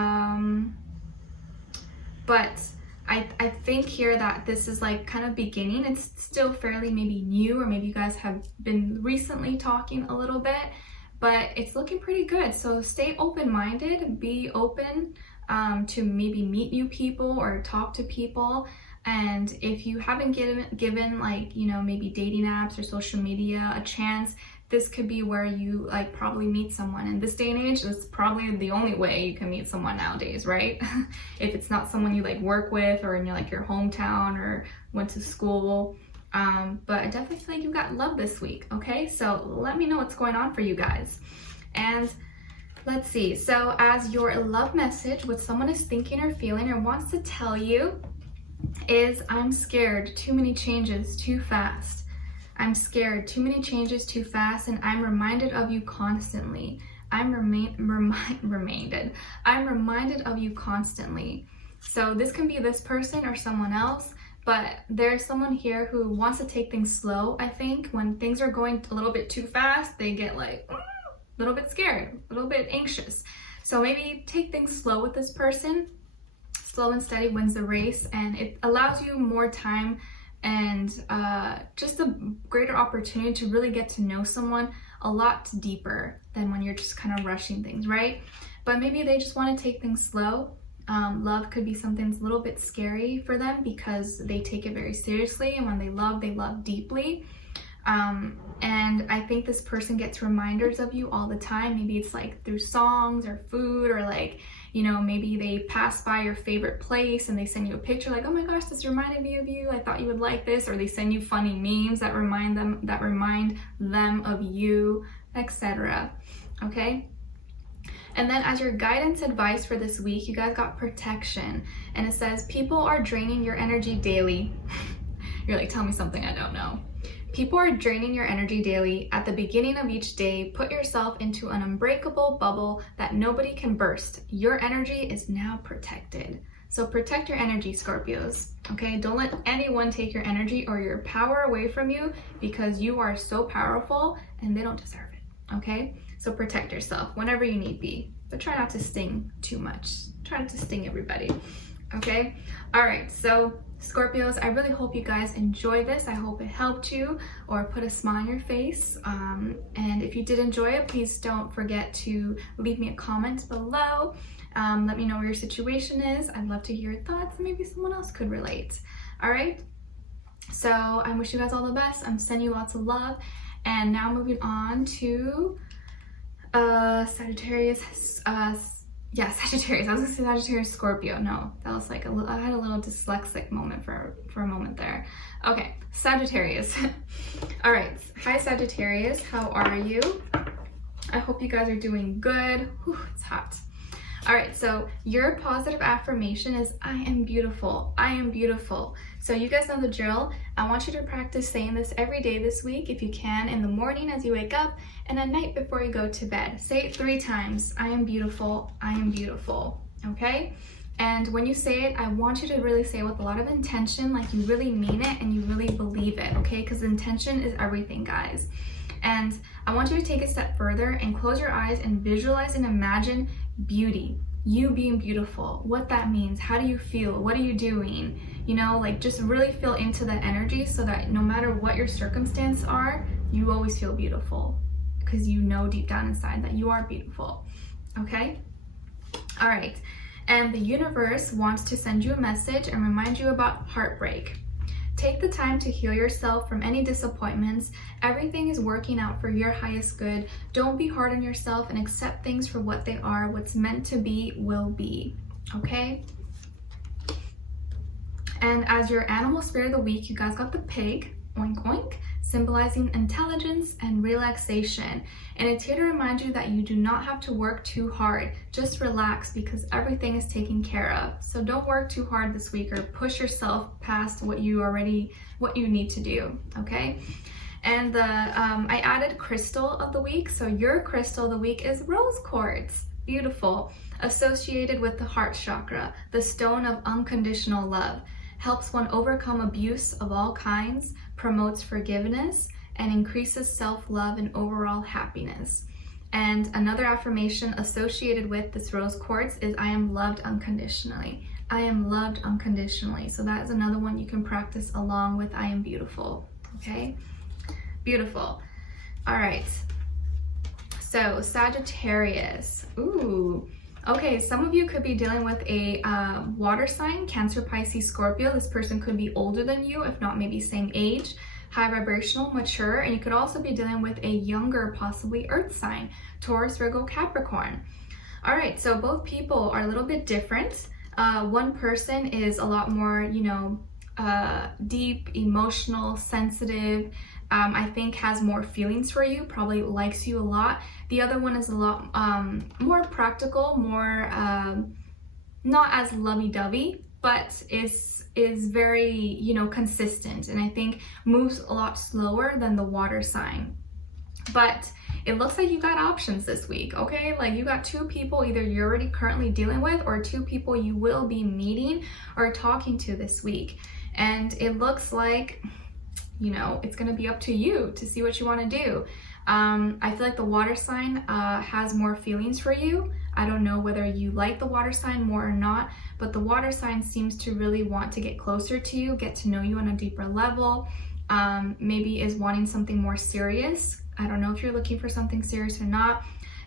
I think here that this is like kind of beginning. It's still fairly maybe new, or maybe you guys have been recently talking a little bit, but it's looking pretty good. So stay open-minded, be open to maybe meet new people or talk to people. And if you haven't given like, you know, maybe dating apps or social media a chance, this could be where you like probably meet someone. In this day and age, that's probably the only way you can meet someone nowadays, right? If it's not someone you like work with, or in your, like your hometown, or went to school. But I definitely feel like you got love this week, okay? So let me know what's going on for you guys. And let's see, so as your love message, what someone is thinking or feeling or wants to tell you is, I'm scared, too many changes, too fast. I'm scared, too many changes, too fast, and I'm reminded of you constantly. I'm reminded of you constantly. So this can be this person or someone else, but there's someone here who wants to take things slow. I think when things are going a little bit too fast, they get like a little bit scared, a little bit anxious. So maybe take things slow with this person. Slow and steady wins the race, and it allows you more time and just a greater opportunity to really get to know someone a lot deeper than when you're just kind of rushing things, right? But maybe they just want to take things slow. Love could be something that's a little bit scary for them because they take it very seriously, and when they love deeply. And I think this person gets reminders of you all the time. Maybe it's like through songs or food, or like, you know, maybe they pass by your favorite place and they send you a picture like, oh my gosh, this reminded me of you, I thought you would like this. Or they send you funny memes that remind them of you, etc. Okay? And then as your guidance advice for this week, you guys got protection. And it says, people are draining your energy daily. You're like, tell me something I don't know. People are draining your energy daily. At the beginning of each day, put yourself into an unbreakable bubble that nobody can burst. Your energy is now protected. So protect your energy, Scorpios, okay? Don't let anyone take your energy or your power away from you, because you are so powerful and they don't deserve it, okay? So protect yourself whenever you need be, but try not to sting too much. Try not to sting everybody, okay? All right, so Scorpios, I really hope you guys enjoy this. I hope it helped you or put a smile on your face. And if you did enjoy it, please don't forget to leave me a comment below. Let me know what your situation is. I'd love to hear your thoughts, and maybe someone else could relate. All right, so I wish you guys all the best. I'm sending you lots of love. And now moving on to Sagittarius, Yeah, Sagittarius. I was gonna say Sagittarius, Scorpio. No, that was like I had a little dyslexic moment for a moment there. Okay, Sagittarius. All right. Hi, Sagittarius. How are you? I hope you guys are doing good. Whew, it's hot. All right, so your positive affirmation is, I am beautiful. I am beautiful. So you guys know the drill. I want you to practice saying this every day this week, if you can, in the morning as you wake up and at night before you go to bed. Say it 3 times. I am beautiful. I am beautiful. Okay? And when you say it, I want you to really say it with a lot of intention, like you really mean it and you really believe it, okay? Because intention is everything, guys. And I want you to take a step further and close your eyes and visualize and imagine beauty, you being beautiful, what that means, how do you feel, what are you doing, you know, like just really feel into that energy so that no matter what your circumstances are, you always feel beautiful because you know deep down inside that you are beautiful, okay? All right, and the universe wants to send you a message and remind you about heartbreak. Take the time to heal yourself from any disappointments. Everything is working out for your highest good. Don't be hard on yourself and accept things for what they are. What's meant to be will be, okay? And as your animal spirit of the week, you guys got the pig, oink oink, symbolizing intelligence and relaxation. And it's here to remind you that you do not have to work too hard. Just relax because everything is taken care of. So don't work too hard this week or push yourself past what you need to do, okay? And I added crystal of the week. So your crystal of the week is rose quartz. Beautiful. Associated with the heart chakra, the stone of unconditional love. Helps one overcome abuse of all kinds, promotes forgiveness, and increases self-love and overall happiness. And another affirmation associated with this rose quartz is I am loved unconditionally. I am loved unconditionally. So that is another one you can practice along with I am beautiful, okay? Beautiful. All right. So Sagittarius, ooh. Okay, some of you could be dealing with a water sign, Cancer, Pisces, Scorpio. This person could be older than you, if not maybe same age, high vibrational, mature, and you could also be dealing with a younger, possibly earth sign, Taurus, Virgo, Capricorn. All right, so both people are a little bit different. One person is a lot more, you know, deep, emotional, sensitive, I think has more feelings for you, probably likes you a lot. The other one is a lot more practical, more not as lovey-dovey, but is very, you know, consistent, and I think moves a lot slower than the water sign. But it looks like you got options this week, okay? Like you got 2 people either you're already currently dealing with or 2 people you will be meeting or talking to this week. And it looks like, you know, it's gonna be up to you to see what you wanna do. I feel like the water sign has more feelings for you. I don't know whether you like the water sign more or not, but the water sign seems to really want to get closer to you, get to know you on a deeper level, maybe is wanting something more serious. I don't know if you're looking for something serious or not.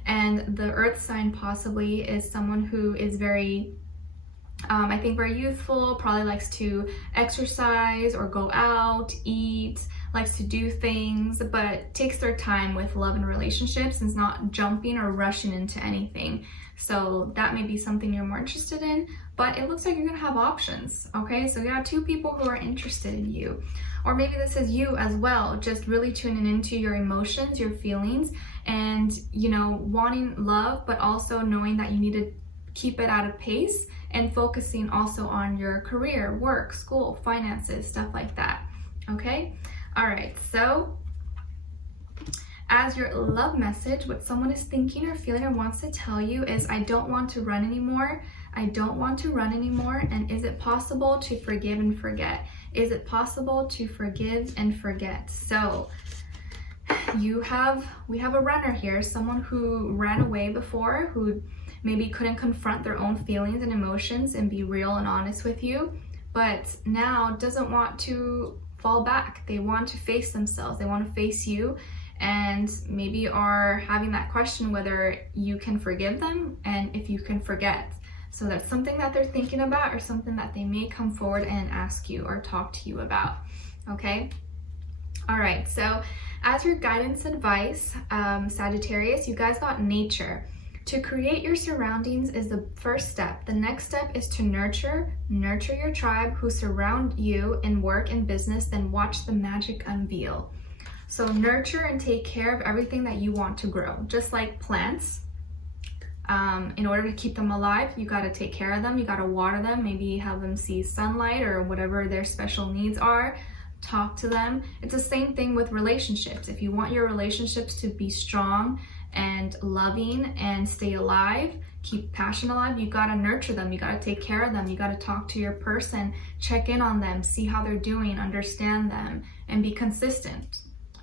And the earth sign possibly is someone who is very, I think very youthful, probably likes to exercise or go out, eat, likes to do things, but takes their time with love and relationships and is not jumping or rushing into anything. So that may be something you're more interested in, but it looks like you're gonna have options, okay? So you have 2 people who are interested in you. Or maybe this is you as well, just really tuning into your emotions, your feelings, and, you know, wanting love, but also knowing that you need to keep it at a pace and focusing also on your career, work, school, finances, stuff like that, okay? All right, so as your love message, what someone is thinking or feeling or wants to tell you is, I don't want to run anymore. I don't want to run anymore. And is it possible to forgive and forget? Is it possible to forgive and forget? So we have a runner here, someone who ran away before, who maybe couldn't confront their own feelings and emotions and be real and honest with you, but now doesn't want to fall back. They want to face themselves. They want to face you, and maybe are having that question whether you can forgive them and if you can forget. So that's something that they're thinking about, or something that they may come forward and ask you or talk to you about, okay? All right, so as your guidance advice, Sagittarius, you guys got nature. To create your surroundings is the first step. The next step is to nurture your tribe who surround you in work and business, then watch the magic unveil. So nurture and take care of everything that you want to grow, just like plants. In order to keep them alive, you got to take care of them. You got to water them, maybe have them see sunlight or whatever their special needs are. Talk to them. It's the same thing with relationships. If you want your relationships to be strong and loving and stay alive, keep passion alive, you got to nurture them. You got to take care of them. You got to talk to your person, check in on them, see how they're doing, understand them, and be consistent.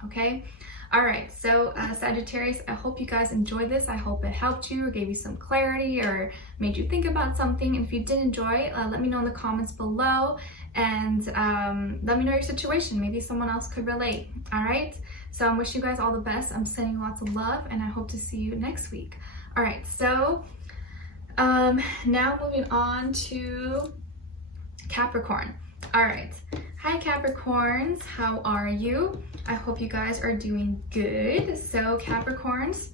Okay? All right, so Sagittarius, I hope you guys enjoyed this. I hope it helped you or gave you some clarity or made you think about something. And if you did enjoy, let me know in the comments below, and let me know your situation. Maybe someone else could relate. All right, so I'm wishing you guys all the best. I'm sending lots of love, and I hope to see you next week. All right, so now moving on to Capricorn. All right, hi Capricorns, how are you? I hope you guys are doing good. So Capricorns,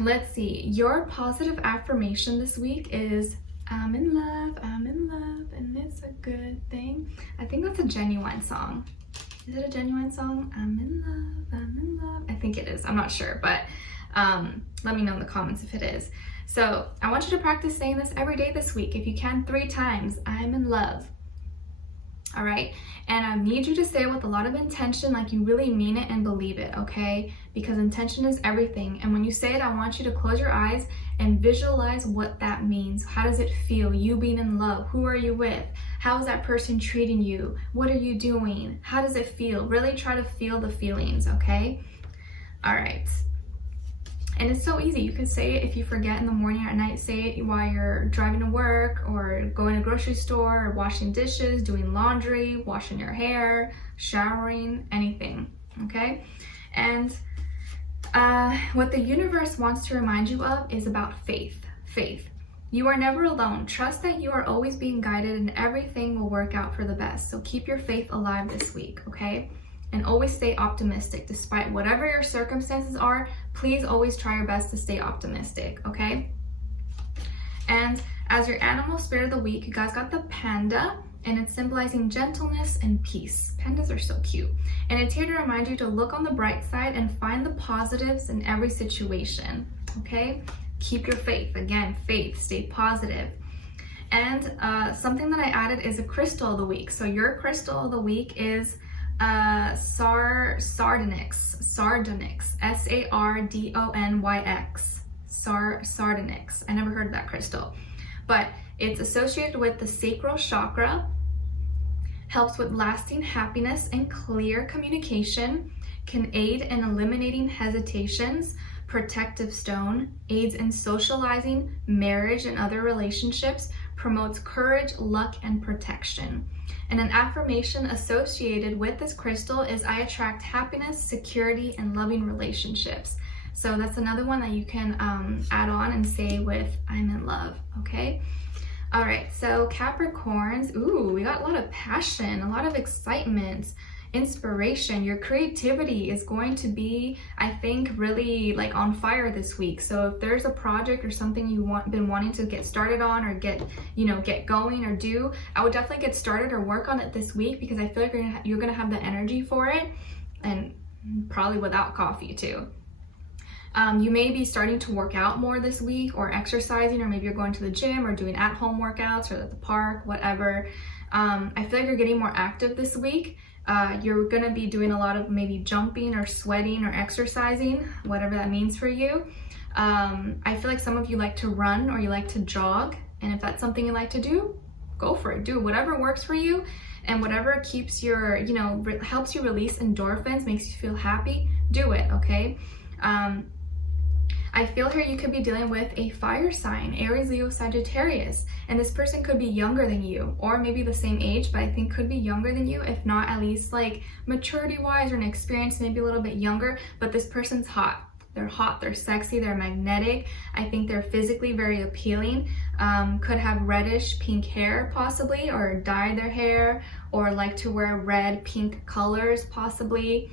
let's see, your positive affirmation this week is I'm in love, and it's a good thing. I think that's a Genuine song. Is it a Genuine song? I'm in love. I think it is, I'm not sure, but let me know in the comments if it is. So I want you to practice saying this every day this week. If you can, 3 times, I'm in love. All right, and I need you to say it with a lot of intention, like you really mean it and believe it, okay? Because intention is everything. And when you say it, I want you to close your eyes and visualize what that means. How does it feel, you being in love? Who are you with? How is that person treating you? What are you doing? How does it feel? Really try to feel the feelings, okay? All right. And it's so easy. You can say it if you forget in the morning or at night. Say it while you're driving to work or going to a grocery store or washing dishes, doing laundry, washing your hair, showering, anything, okay? And what the universe wants to remind you of is about faith. Faith. You are never alone. Trust that you are always being guided and everything will work out for the best. So keep your faith alive this week, okay? And always stay optimistic. Despite whatever your circumstances are, please always try your best to stay optimistic, okay? And as your animal spirit of the week, you guys got the panda, and it's symbolizing gentleness and peace. Pandas are so cute. And it's here to remind you to look on the bright side and find the positives in every situation, okay? Keep your faith. Again, faith, stay positive. And something that I added is a crystal of the week. So your crystal of the week is sardonyx, S-A-R-D-O-N-Y-X, sardonyx. I never heard of that crystal, but it's associated with the sacral chakra, helps with lasting happiness and clear communication, can aid in eliminating hesitations, protective stone, aids in socializing, marriage and other relationships, promotes courage, luck, and protection. And an affirmation associated with this crystal is I attract happiness, security, and loving relationships. So that's another one that you can add on and say with I'm in love, okay? All right, so Capricorns, ooh, we got a lot of passion, a lot of excitement, inspiration. Your creativity is going to be, I think, really like on fire this week. So if there's a project or something you been wanting to get started on or get going or do, I would definitely get started or work on it this week, because I feel like you're gonna have the energy for it, and probably without coffee too. You may be starting to work out more this week or exercising, or maybe you're going to the gym or doing at-home workouts or at the park, whatever. I feel like you're getting more active this week. You're gonna be doing a lot of maybe jumping or sweating or exercising, whatever that means for you. I feel like some of you like to run or you like to jog, and if that's something you like to do, go for it. Do whatever works for you, and whatever keeps your, helps you release endorphins, makes you feel happy, do it, okay? I feel here you could be dealing with a fire sign, Aries, Leo, Sagittarius, and this person could be younger than you, or maybe the same age, but I think could be younger than you, if not at least like maturity-wise or an experience, maybe a little bit younger, but this person's hot. They're hot, they're sexy, they're magnetic. I think they're physically very appealing. Could have reddish pink hair possibly, or dye their hair, or like to wear red, pink colors possibly.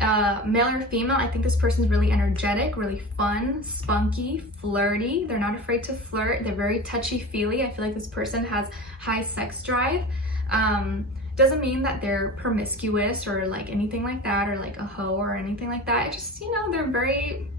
Male or female, I think this person's really energetic, really fun, spunky, flirty. They're not afraid to flirt. They're very touchy-feely. I feel like this person has high sex drive. Doesn't mean that they're promiscuous or like anything like that, or like a hoe or anything like that. It just, you know, they're very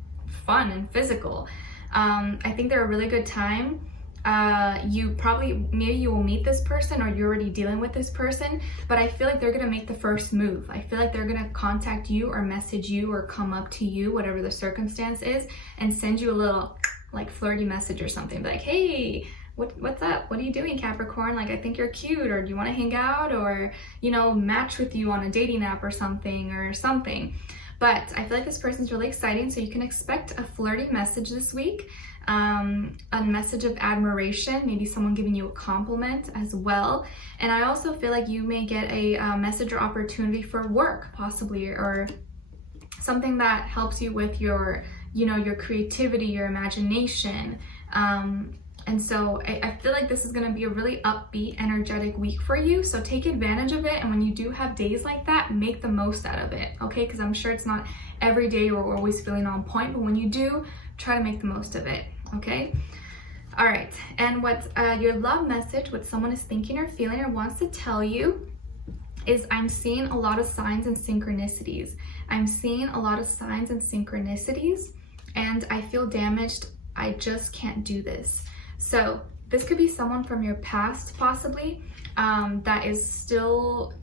fun and physical. I think they're a really good time. Maybe you will meet this person, or you're already dealing with this person, but I feel like they're gonna make the first move. I feel like they're gonna contact you or message you or come up to you, whatever the circumstance is, and send you a little like flirty message or something, like, hey, what's up? What are you doing, Capricorn? Like, I think you're cute, or do you want to hang out, or, you know, match with you on a dating app or something. But I feel like this person's really exciting, so you can expect a flirty message this week, a message of admiration, maybe someone giving you a compliment as well. And I also feel like you may get a message or opportunity for work, possibly, or something that helps you with your, you know, your creativity, your imagination. And so I feel like this is going to be a really upbeat, energetic week for you. So take advantage of it. And when you do have days like that, make the most out of it. Okay? Because I'm sure it's not every day you're always feeling on point. But when you do, try to make the most of it. Okay? All right. And what your love message, what someone is thinking or feeling or wants to tell you is, I'm seeing a lot of signs and synchronicities. I'm seeing a lot of signs and synchronicities. And I feel damaged. I just can't do this. So this could be someone from your past, possibly, that is still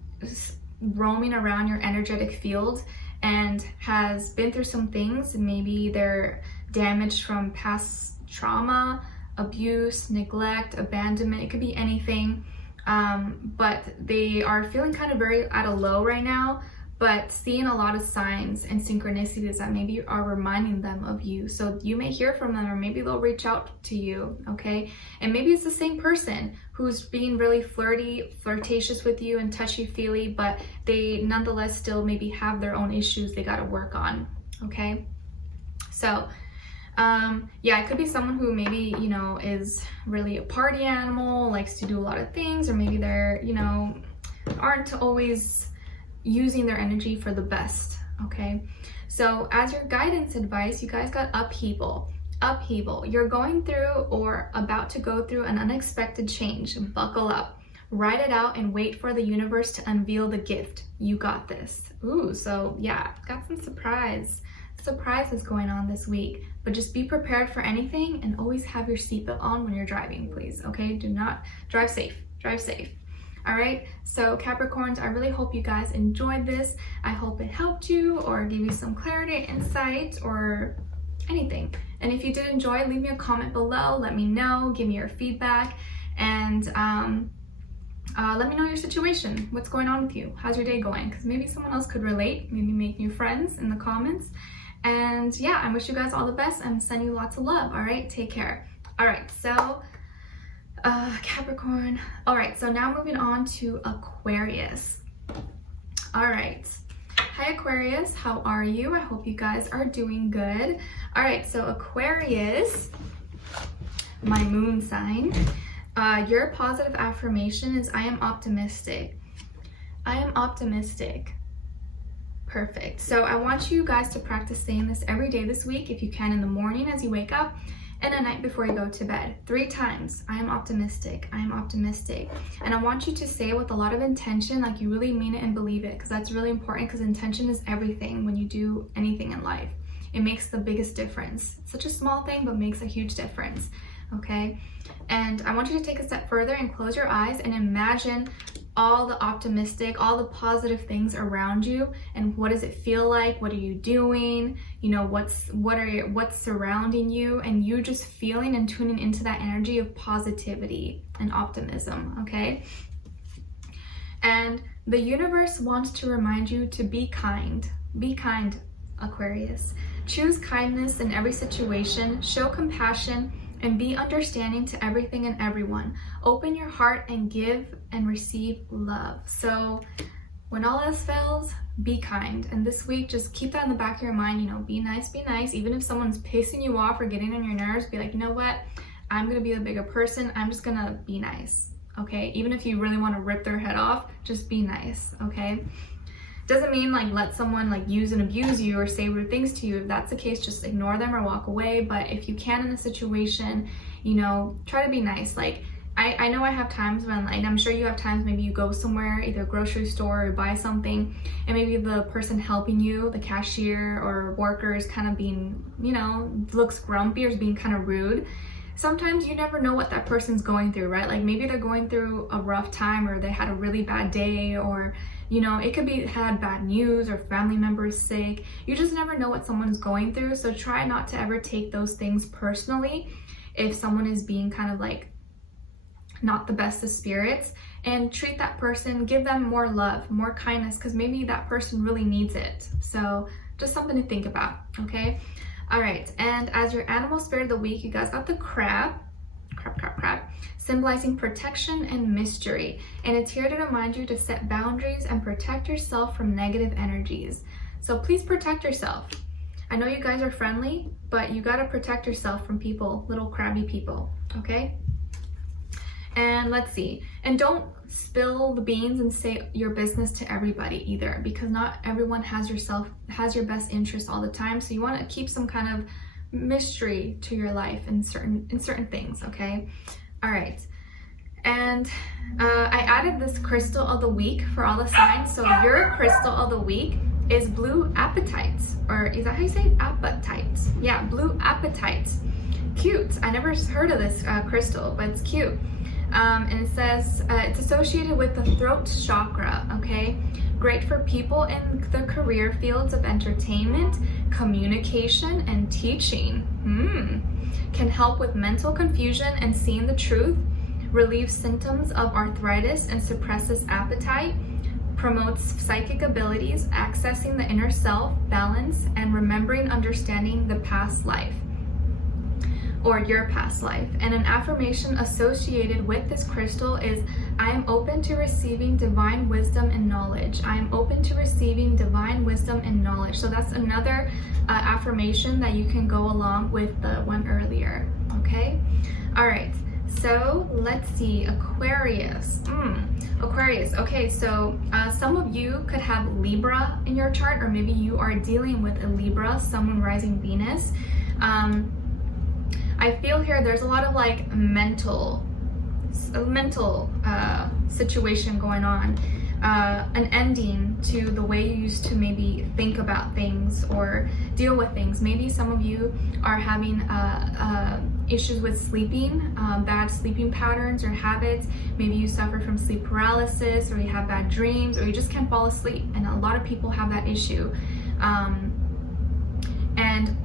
roaming around your energetic field and has been through some things. Maybe they're damaged from past trauma, abuse, neglect, abandonment. It could be anything, but they are feeling kind of very at a low right now, but seeing a lot of signs and synchronicities that maybe are reminding them of you. So you may hear from them, or maybe they'll reach out to you, okay? And maybe it's the same person who's being really flirtatious with you and touchy-feely, but they nonetheless still maybe have their own issues they gotta work on, okay? So, yeah, it could be someone who maybe, you know, is really a party animal, likes to do a lot of things, or maybe they're, you know, aren't always using their energy for the best, okay? So as your guidance advice, you guys got upheaval. You're going through or about to go through an unexpected change. Buckle up, write it out, and wait for the universe to unveil the gift. You got this. Ooh, so yeah, got some surprises going on this week, but just be prepared for anything, and always have your seatbelt on when you're driving, please, okay? Do not drive safe. All right, so Capricorns, I really hope you guys enjoyed this. I hope it helped you or gave you some clarity, insight, or anything. And if you did enjoy, leave me a comment below. Let me know, give me your feedback, and let me know your situation. What's going on with you? How's your day going? Because maybe someone else could relate, maybe make new friends in the comments. And yeah, I wish you guys all the best and send you lots of love. All right, take care. All right, so Capricorn. All right, so now moving on to Aquarius. All right. Hi Aquarius, how are you? I hope you guys are doing good. All right, so Aquarius, my moon sign, your positive affirmation is, I am optimistic. I am optimistic. Perfect. So I want you guys to practice saying this every day this week, if you can, in the morning as you wake up, and at night before you go to bed. 3 times. I am optimistic. I am optimistic. And I want you to say it with a lot of intention, like you really mean it and believe it, because that's really important, because intention is everything when you do anything in life. It makes the biggest difference. It's such a small thing, but makes a huge difference, okay? And I want you to take a step further and close your eyes and imagine all the optimistic, all the positive things around you, and what does it feel like? What are you doing? You know, what's surrounding you, and you just feeling and tuning into that energy of positivity and optimism, okay? And the universe wants to remind you to be kind. Be kind, Aquarius. Choose kindness in every situation, show compassion, and be understanding to everything and everyone. Open your heart and give and receive love. So when all else fails, be kind. And this week, just keep that in the back of your mind, you know, be nice, be nice. Even if someone's pissing you off or getting on your nerves, be like, you know what? I'm gonna be the bigger person. I'm just gonna be nice, okay? Even if you really wanna rip their head off, just be nice, okay? Doesn't mean like let someone like use and abuse you or say rude things to you. If that's the case, just ignore them or walk away. But if you can in a situation, you know, try to be nice. Like I know I have times when, like, I'm sure you have times, maybe you go somewhere, either grocery store or buy something, and maybe the person helping you, the cashier or worker, is kind of being, you know, looks grumpy or is being kind of rude. Sometimes you never know what that person's going through, right? Like maybe they're going through a rough time, or they had a really bad day, or, you know, it could be had bad news or family members sick. You just never know what someone's going through. So try not to ever take those things personally if someone is being kind of like not the best of spirits, and treat that person, give them more love, more kindness, because maybe that person really needs it. So just something to think about, okay? All right, and as your animal spirit of the week, you guys got the crab, symbolizing protection and mystery. And it's here to remind you to set boundaries and protect yourself from negative energies. So please protect yourself. I know you guys are friendly, but you gotta protect yourself from people, little crabby people, okay? And let's see, and don't spill the beans and say your business to everybody either, because not everyone has your best interest all the time. So you want to keep some kind of mystery to your life in certain things, okay? All right, and I added this crystal of the week for all the signs. So your crystal of the week is blue apatite, or is that how you say it? Apatite? Yeah, blue apatite. Cute. I never heard of this crystal, but it's cute. And it says it's associated with the throat chakra, okay? Great for people in the career fields of entertainment, communication, and teaching. Can help with mental confusion and seeing the truth, relieves symptoms of arthritis and suppresses appetite, promotes psychic abilities, accessing the inner self, balance, and remembering, understanding the past life, or your past life. And an affirmation associated with this crystal is, I am open to receiving divine wisdom and knowledge. I am open to receiving divine wisdom and knowledge. So that's another affirmation that you can go along with the one earlier, okay? All right, so let's see, Aquarius. Aquarius, okay, so some of you could have Libra in your chart, or maybe you are dealing with a Libra, someone rising Venus. I feel here there's a lot of like mental situation going on, an ending to the way you used to maybe think about things or deal with things. Maybe some of you are having issues with sleeping, bad sleeping patterns or habits. Maybe you suffer from sleep paralysis, or you have bad dreams, or you just can't fall asleep. And a lot of people have that issue.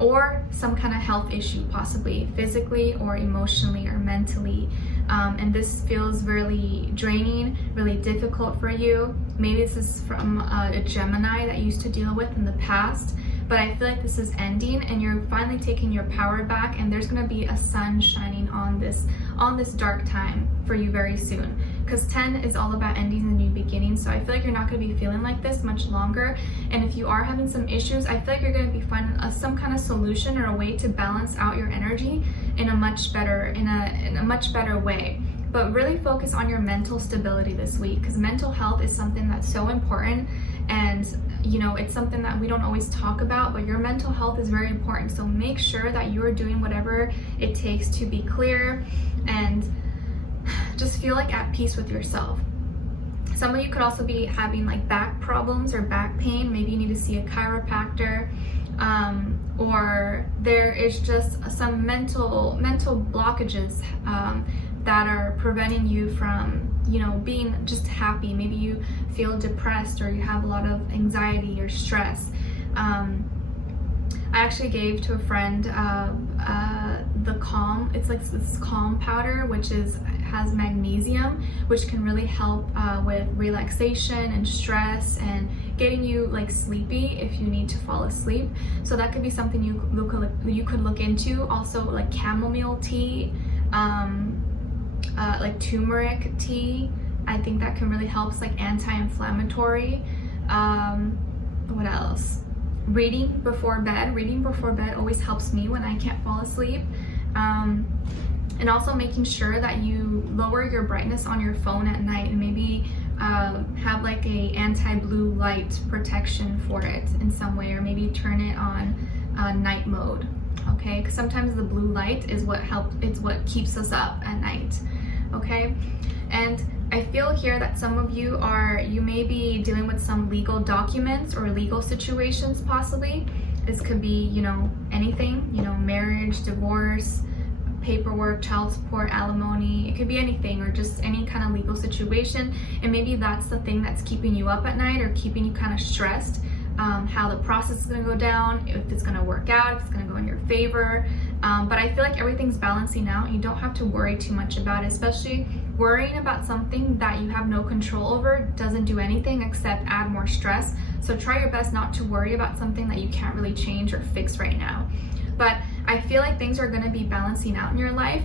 Or some kind of health issue, possibly physically or emotionally or mentally. And this feels really draining, really difficult for you. Maybe this is from a Gemini that you used to deal with in the past, but I feel like this is ending and you're finally taking your power back, and there's gonna be a sun shining on this dark time for you very soon. Because 10 is all about endings and new beginnings, so I feel like you're not gonna be feeling like this much longer. And if you are having some issues, I feel like you're gonna be finding some kind of solution or a way to balance out your energy in a much better way. But really focus on your mental stability this week, because mental health is something that's so important, and you know, it's something that we don't always talk about, but your mental health is very important. So make sure that you are doing whatever it takes to be clear and just feel like at peace with yourself. Some of you could also be having like back problems or back pain. Maybe you need to see a chiropractor, or there is just some mental blockages that are preventing you from, you know, being just happy. Maybe you feel depressed, or you have a lot of anxiety or stress. I actually gave to a friend the Calm. It's like this Calm powder, which has magnesium, which can really help with relaxation and stress and getting you like sleepy if you need to fall asleep. So that could be something you could look into. Also like chamomile tea, like turmeric tea. I think that can really help. It's like anti-inflammatory. What else? Reading before bed. Reading before bed always helps me when I can't fall asleep. And also making sure that you lower your brightness on your phone at night, and maybe have like a anti-blue light protection for it in some way, or maybe turn it on night mode. Okay, because sometimes the blue light is what keeps us up at night. Okay, and I feel here that some of you may be dealing with some legal documents or legal situations possibly. This could be, you know, anything, you know, marriage, divorce, paperwork, child support, alimony. It could be anything, or just any kind of legal situation. And maybe that's the thing that's keeping you up at night or keeping you kind of stressed. How the process is going to go down, if it's going to work out, if it's going to go in your favor. But I feel like everything's balancing out. You don't have to worry too much about it, especially worrying about something that you have no control over doesn't do anything except add more stress. So try your best not to worry about something that you can't really change or fix right now. But I feel like things are going to be balancing out in your life.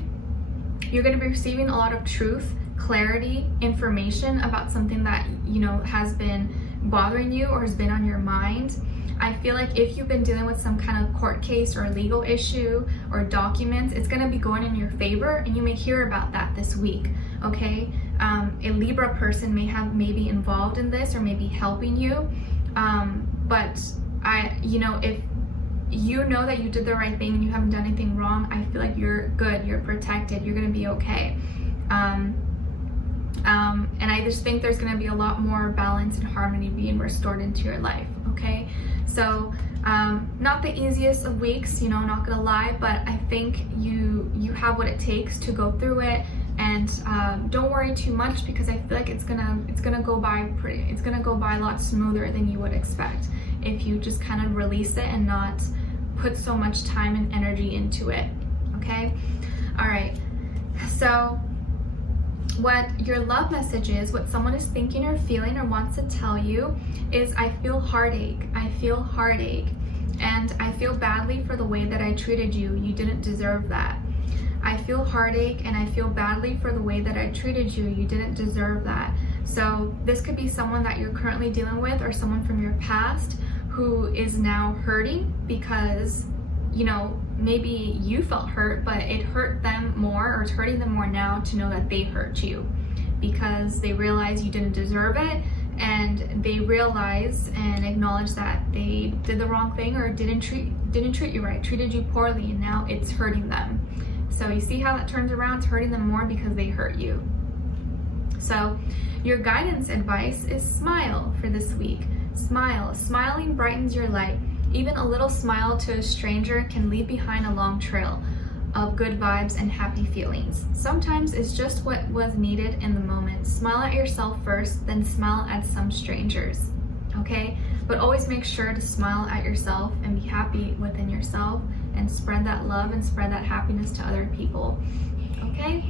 You're going to be receiving a lot of truth, clarity, information about something that, you know, has been bothering you or has been on your mind. I feel like if you've been dealing with some kind of court case or legal issue or documents, it's going to be going in your favor, and you may hear about that this week. Okay, a Libra person may be involved in this or maybe helping you, but if you know that you did the right thing and you haven't done anything wrong, I feel like you're good, you're protected, you're going to be okay. And I just think there's going to be a lot more balance and harmony being restored into your life. Okay, so not the easiest of weeks, you know, not gonna lie, but I think you have what it takes to go through it. And don't worry too much, because I feel like it's gonna go by a lot smoother than you would expect if you just kind of release it and not put so much time and energy into it. Okay, all right, so what your love message is, what someone is thinking or feeling or wants to tell you is, I feel heartache. I feel heartache. And I feel badly for the way that I treated you. You didn't deserve that. I feel heartache and I feel badly for the way that I treated you. You didn't deserve that. So this could be someone that you're currently dealing with, or someone from your past who is now hurting because, you know, maybe you felt hurt, but it hurt them more, or it's hurting them more now to know that they hurt you, because they realize you didn't deserve it, and they realize and acknowledge that they did the wrong thing or didn't treat you right, treated you poorly, and now it's hurting them. So you see how that turns around? It's hurting them more because they hurt you. So your guidance advice is smile for this week. Smile. Smiling brightens your light. Even a little smile to a stranger can leave behind a long trail of good vibes and happy feelings. Sometimes it's just what was needed in the moment. Smile at yourself first, then smile at some strangers. Okay? But always make sure to smile at yourself and be happy within yourself, and spread that love and spread that happiness to other people. Okay?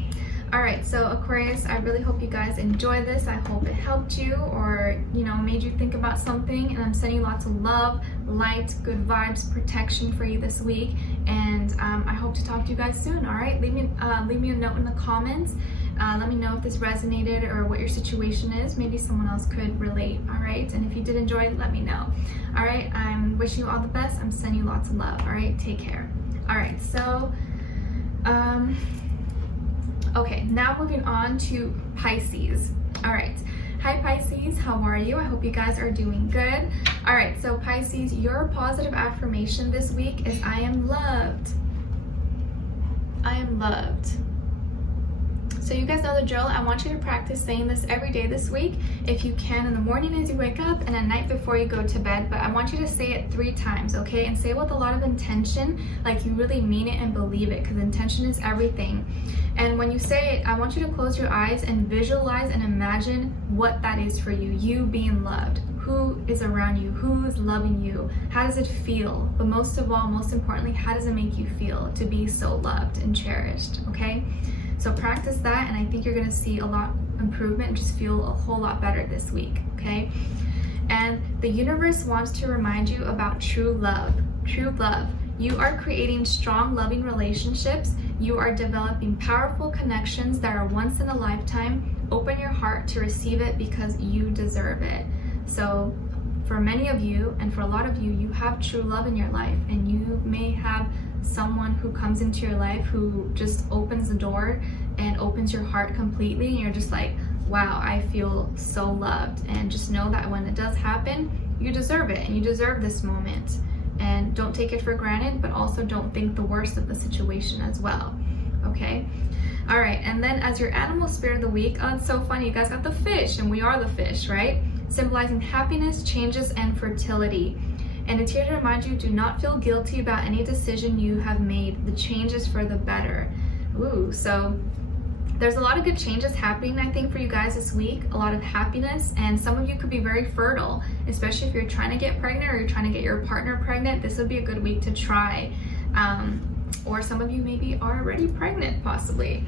All right, so Aquarius, I really hope you guys enjoy this. I hope it helped you, or, you know, made you think about something. And I'm sending lots of love, light, good vibes, protection for you this week. And I hope to talk to you guys soon. All right, leave me a note in the comments. Let me know if this resonated or what your situation is. Maybe someone else could relate. All right, and if you did enjoy it, let me know. All right, I'm wishing you all the best. I'm sending you lots of love. All right, take care. All right, so okay, now moving on to Pisces. All right, hi Pisces, how are you? I hope you guys are doing good. All right, so Pisces, your positive affirmation this week is, I am loved. I am loved. So you guys know the drill. I want you to practice saying this every day this week, if you can, in the morning as you wake up and at night before you go to bed. But I want you to say it 3 times, okay? And say it with a lot of intention, like you really mean it and believe it, because intention is everything. And when you say it, I want you to close your eyes and visualize and imagine what that is for you, you being loved. Who is around you? Who is loving you? How does it feel? But most of all, most importantly, how does it make you feel to be so loved and cherished, okay? So practice that, and I think you're gonna see a lot improvement and just feel a whole lot better this week, okay? And the universe wants to remind you about true love. True love. You are creating strong, loving relationships. You are developing powerful connections that are once in a lifetime. Open your heart to receive it, because you deserve it. So for many of you, and for a lot of you, you have true love in your life, and you may have someone who comes into your life who just opens the door and opens your heart completely, and you're just like, wow, I feel so loved. And just know that when it does happen, you deserve it, and you deserve this moment. And don't take it for granted, but also don't think the worst of the situation as well, okay? All right, and then as your animal spirit of the week, oh, it's so funny, you guys got the fish, and we are the fish, right? Symbolizing happiness, changes, and fertility. And it's here to remind you, do not feel guilty about any decision you have made. The change is for the better. Ooh, so there's a lot of good changes happening, I think, for you guys this week. A lot of happiness, and some of you could be very fertile, especially if you're trying to get pregnant or you're trying to get your partner pregnant. This would be a good week to try. Or some of you maybe are already pregnant, possibly.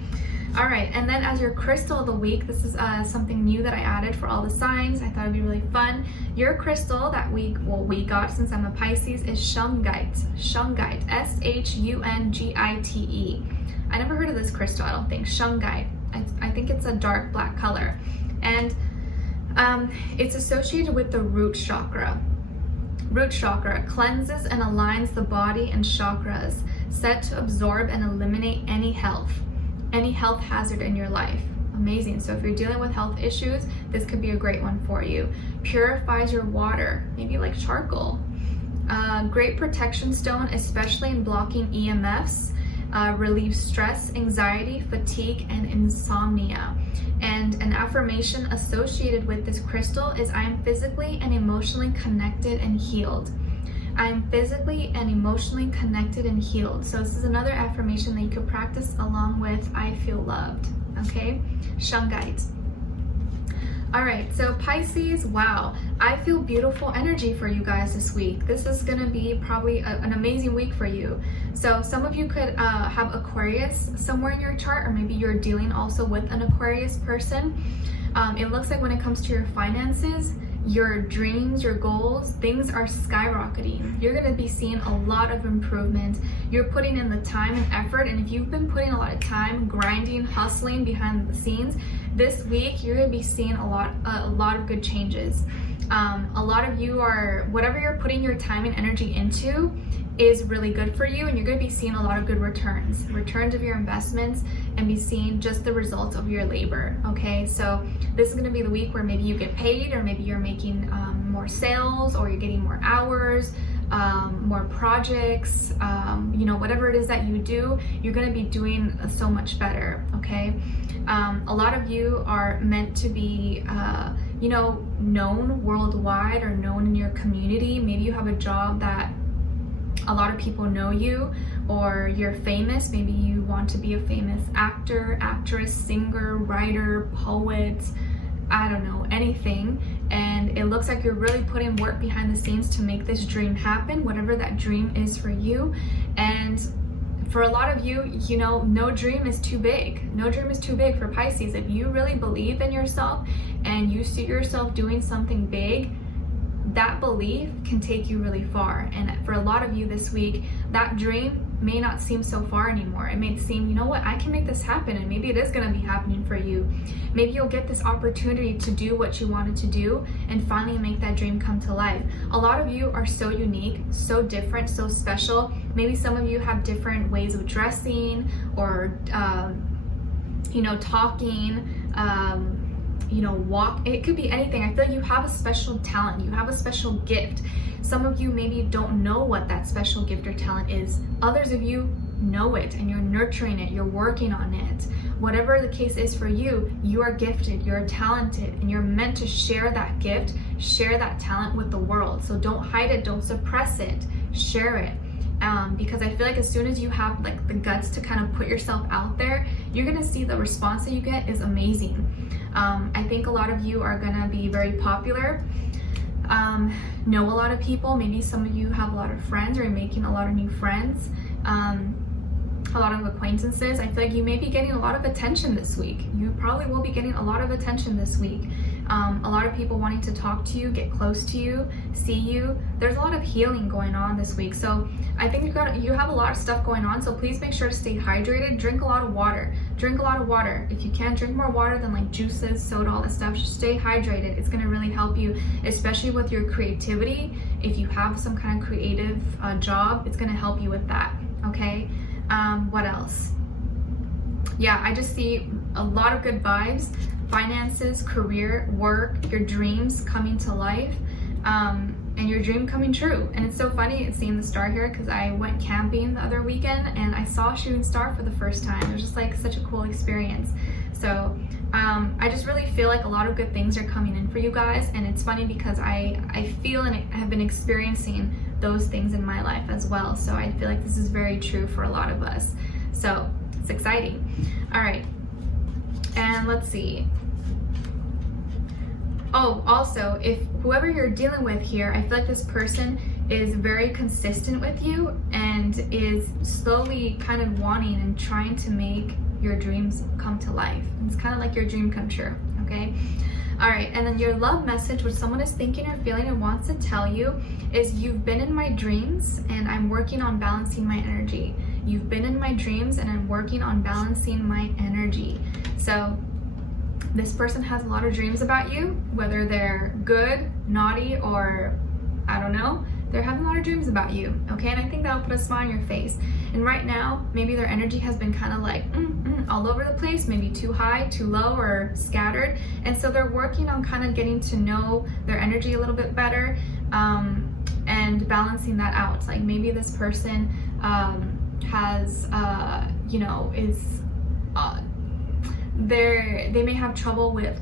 All right, and then as your crystal of the week, this is something new that I added for all the signs. I thought it'd be really fun. Your crystal that we got, since I'm a Pisces, is shungite. Shungite, S-H-U-N-G-I-T-E. I never heard of this crystal, I don't think. Shungite. I think it's a dark black color. And it's associated with the root chakra. Root chakra cleanses and aligns the body and chakras, set to absorb and eliminate any health hazard in your life. Amazing. So if you're dealing with health issues, this could be a great one for you. Purifies your water, maybe like charcoal. Great protection stone, especially in blocking EMFs. Relieves stress, anxiety, fatigue, and insomnia. And an affirmation associated with this crystal is, I am physically and emotionally connected and healed. I am physically and emotionally connected and healed. So this is another affirmation that you could practice along with I feel loved, okay? Shungite. All right, so Pisces, wow, I feel beautiful energy for you guys this week. This is gonna be probably an amazing week for you. So some of you could have Aquarius somewhere in your chart, or maybe you're dealing also with an Aquarius person. It looks like when it comes to your finances, your dreams, your goals, things are skyrocketing. You're going to be seeing a lot of improvement. You're putting in the time and effort, and if you've been putting a lot of time grinding, hustling behind the scenes, this week you're going to be seeing a lot of good changes. A lot of you are, whatever you're putting your time and energy into is really good for you, and you're going to be seeing a lot of good returns of your investments, and be seeing just the results of your labor. Okay, so this is going to be the week where maybe you get paid, or maybe you're making more sales, or you're getting more hours, more projects, you know, whatever it is that you do, you're going to be doing so much better. Okay, a lot of you are meant to be you know, known worldwide, or known in your community. Maybe you have a job that a lot of people know you, or you're famous. Maybe you want to be a famous actor, actress, singer, writer, poet, I don't know, anything. And it looks like you're really putting work behind the scenes to make this dream happen, whatever that dream is for you. And for a lot of you, you know, no dream is too big. No dream is too big for Pisces. If you really believe in yourself and you see yourself doing something big, that belief can take you really far. And for a lot of you this week, that dream may not seem so far anymore. It may seem, you know what, I can make this happen, and maybe it is going to be happening for you. Maybe you'll get this opportunity to do what you wanted to do and finally make that dream come to life. A lot of you are so unique, so different, so special. Maybe some of you have different ways of dressing, or you know, talking, you know, walk. It could be anything. I feel like you have a special talent. You have a special gift. Some of you maybe don't know what that special gift or talent is. Others of you know it, and you're nurturing it. You're working on it. Whatever the case is for you, you are gifted, you're talented, and you're meant to share that gift, share that talent with the world. So don't hide it, don't suppress it, share it. Because I feel like as soon as you have like the guts to kind of put yourself out there, you're gonna see the response that you get is amazing. I think a lot of you are gonna be very popular, know a lot of people. Maybe some of you have a lot of friends, or you're making a lot of new friends, a lot of acquaintances. I feel like you may be getting a lot of attention this week. You probably will be getting a lot of attention this week. A lot of people wanting to talk to you, get close to you, see you. There's a lot of healing going on this week. So I think you have a lot of stuff going on. So please make sure to stay hydrated. Drink a lot of water. Drink a lot of water. If you can, drink more water than like juices, soda, all that stuff. Just stay hydrated. It's going to really help you, especially with your creativity. If you have some kind of creative job, it's going to help you with that. Okay. What else? Yeah, I just see a lot of good vibes finances, career, work, your dreams coming to life, and your dream coming true. And it's so funny seeing the star here because I went camping the other weekend and I saw a shooting star for the first time. It was just like such a cool experience. So I just really feel like a lot of good things are coming in for you guys, and it's funny because I feel and I have been experiencing those things in my life as well. So I feel like this is very true for a lot of us. So it's exciting. All right, and let's see. Oh, also, if whoever you're dealing with here, I feel like this person is very consistent with you and is slowly kind of wanting and trying to make your dreams come to life. It's kind of like your dream come true, okay? All right, and then your love message, what someone is thinking or feeling and wants to tell you is, you've been in my dreams and I'm working on balancing my energy. You've been in my dreams and I'm working on balancing my energy. So this person has a lot of dreams about you, whether they're good, naughty, or I don't know. They're having a lot of dreams about you, okay? And I think that'll put a smile on your face. And right now, maybe their energy has been kind of like all over the place, maybe too high, too low, or scattered. And so they're working on kind of getting to know their energy a little bit better, and balancing that out. Like maybe this person has, you know, they may have trouble with,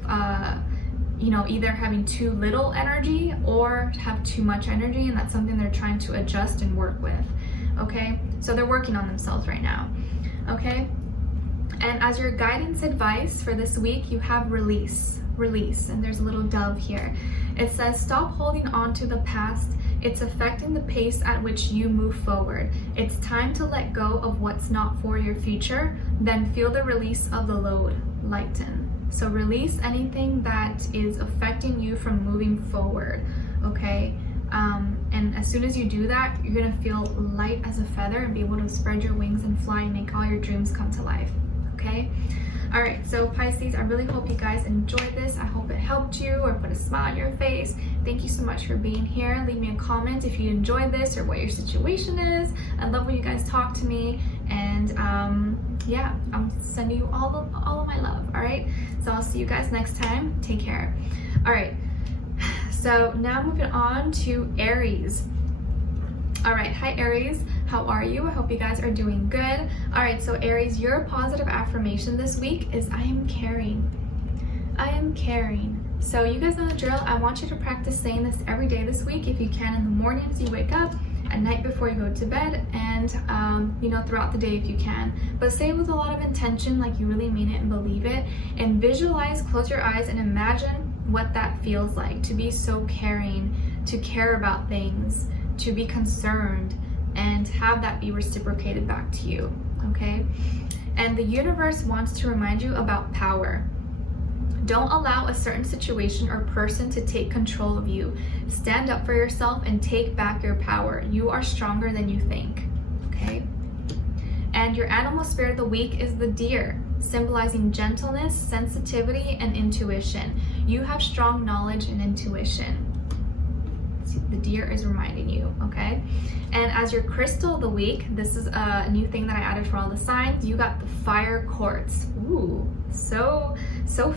you know, either having too little energy or have too much energy, and that's something they're trying to adjust and work with, okay? So they're working on themselves right now, okay? And as your guidance advice for this week, you have release, and there's a little dove here. It says, stop holding on to the past. It's affecting the pace at which you move forward. It's time to let go of what's not for your future. Then feel the release of the load lighten. So release anything that is affecting you from moving forward, okay? And as soon as you do that, you're gonna feel light as a feather and be able to spread your wings and fly and make all your dreams come to life, okay? All right, so Pisces, I really hope you guys enjoyed this. I hope it helped you or put a smile on your face. Thank you so much for being here. Leave me a comment if you enjoyed this or what your situation is. I love when you guys talk to me, and yeah, I'm sending you all of my love, all right? So I'll see you guys next time. Take care. All right, so now moving on to Aries. All right, hi Aries, how are you? I hope you guys are doing good. All right, so Aries, your positive affirmation this week is, I am caring. I am caring. So you guys know the drill. I want you to practice saying this every day this week, if you can, in the mornings you wake up, at night before you go to bed, and you know, throughout the day if you can. But say it with a lot of intention, like you really mean it and believe it, and visualize, close your eyes and imagine what that feels like, to be so caring, to care about things, to be concerned, and have that be reciprocated back to you, okay? And the universe wants to remind you about power. Don't allow a certain situation or person to take control of you. Stand up for yourself and take back your power. You are stronger than you think, okay? And your animal spirit of the week is the deer, symbolizing gentleness, sensitivity, and intuition. You have strong knowledge and intuition. The deer is reminding you, okay? And as your crystal of the week, this is a new thing that I added for all the signs. You got the fire quartz. Ooh, so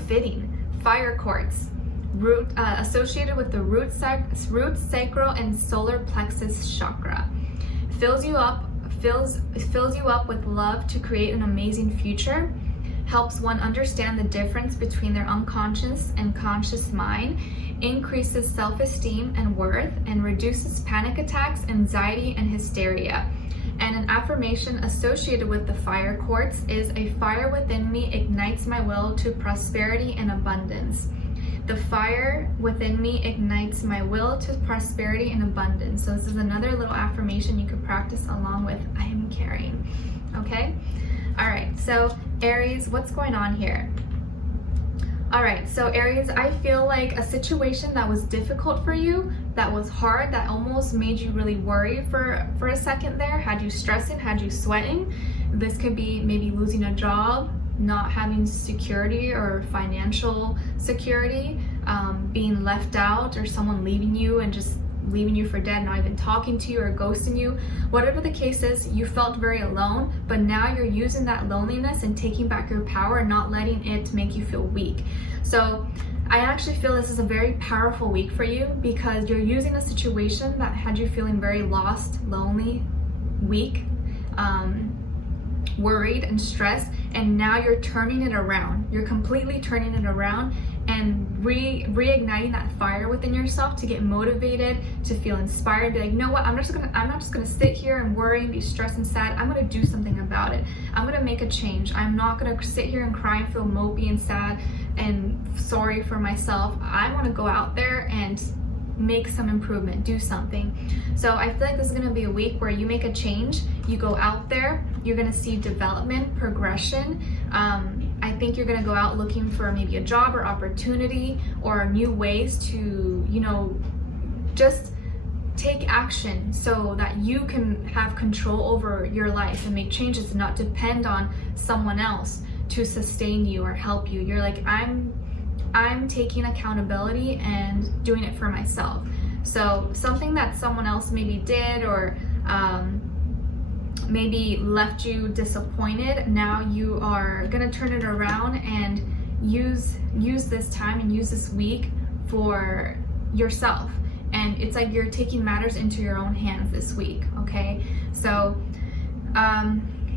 fitting. Fire quartz, associated with the root, sacral, and solar plexus chakra. Fills you up with love to create an amazing future. Helps one understand the difference between their unconscious and conscious mind. Increases self-esteem and worth, and reduces panic attacks, anxiety, and hysteria. And an affirmation associated with the fire quartz is, a fire within me ignites my will to prosperity and abundance. The fire within me ignites my will to prosperity and abundance. So this is another little affirmation you could practice along with I am caring, okay? All right, so Aries, what's going on here? All right, so Aries, I feel like a situation that was difficult for you, that was hard, that almost made you really worry for a second there, had you stressing, had you sweating. This could be maybe losing a job, not having security or financial security, being left out, or someone leaving you and just leaving you for dead, not even talking to you or ghosting you. Whatever the case is, you felt very alone, but now you're using that loneliness and taking back your power and not letting it make you feel weak. So I actually feel this is a very powerful week for you, because you're using a situation that had you feeling very lost, lonely, weak, worried and stressed, and now you're turning it around. You're completely turning it around and reigniting that fire within yourself to get motivated, to feel inspired, be like, you know what, I'm not just gonna sit here and worry and be stressed and sad. I'm gonna do something about it. I'm gonna make a change. I'm not gonna sit here and cry and feel mopey and sad and sorry for myself. I want to go out there and make some improvement, do something. So I feel like this is going to be a week where you make a change, you go out there, you're going to see development, progression. I think you're going to go out looking for maybe a job or opportunity or new ways to, you know, just take action so that you can have control over your life and make changes and not depend on someone else to sustain you or help you. You're like, I'm taking accountability and doing it for myself. So something that someone else maybe did or maybe left you disappointed, now you are gonna turn it around and use this time and use this week for yourself. And it's like you're taking matters into your own hands this week, okay? So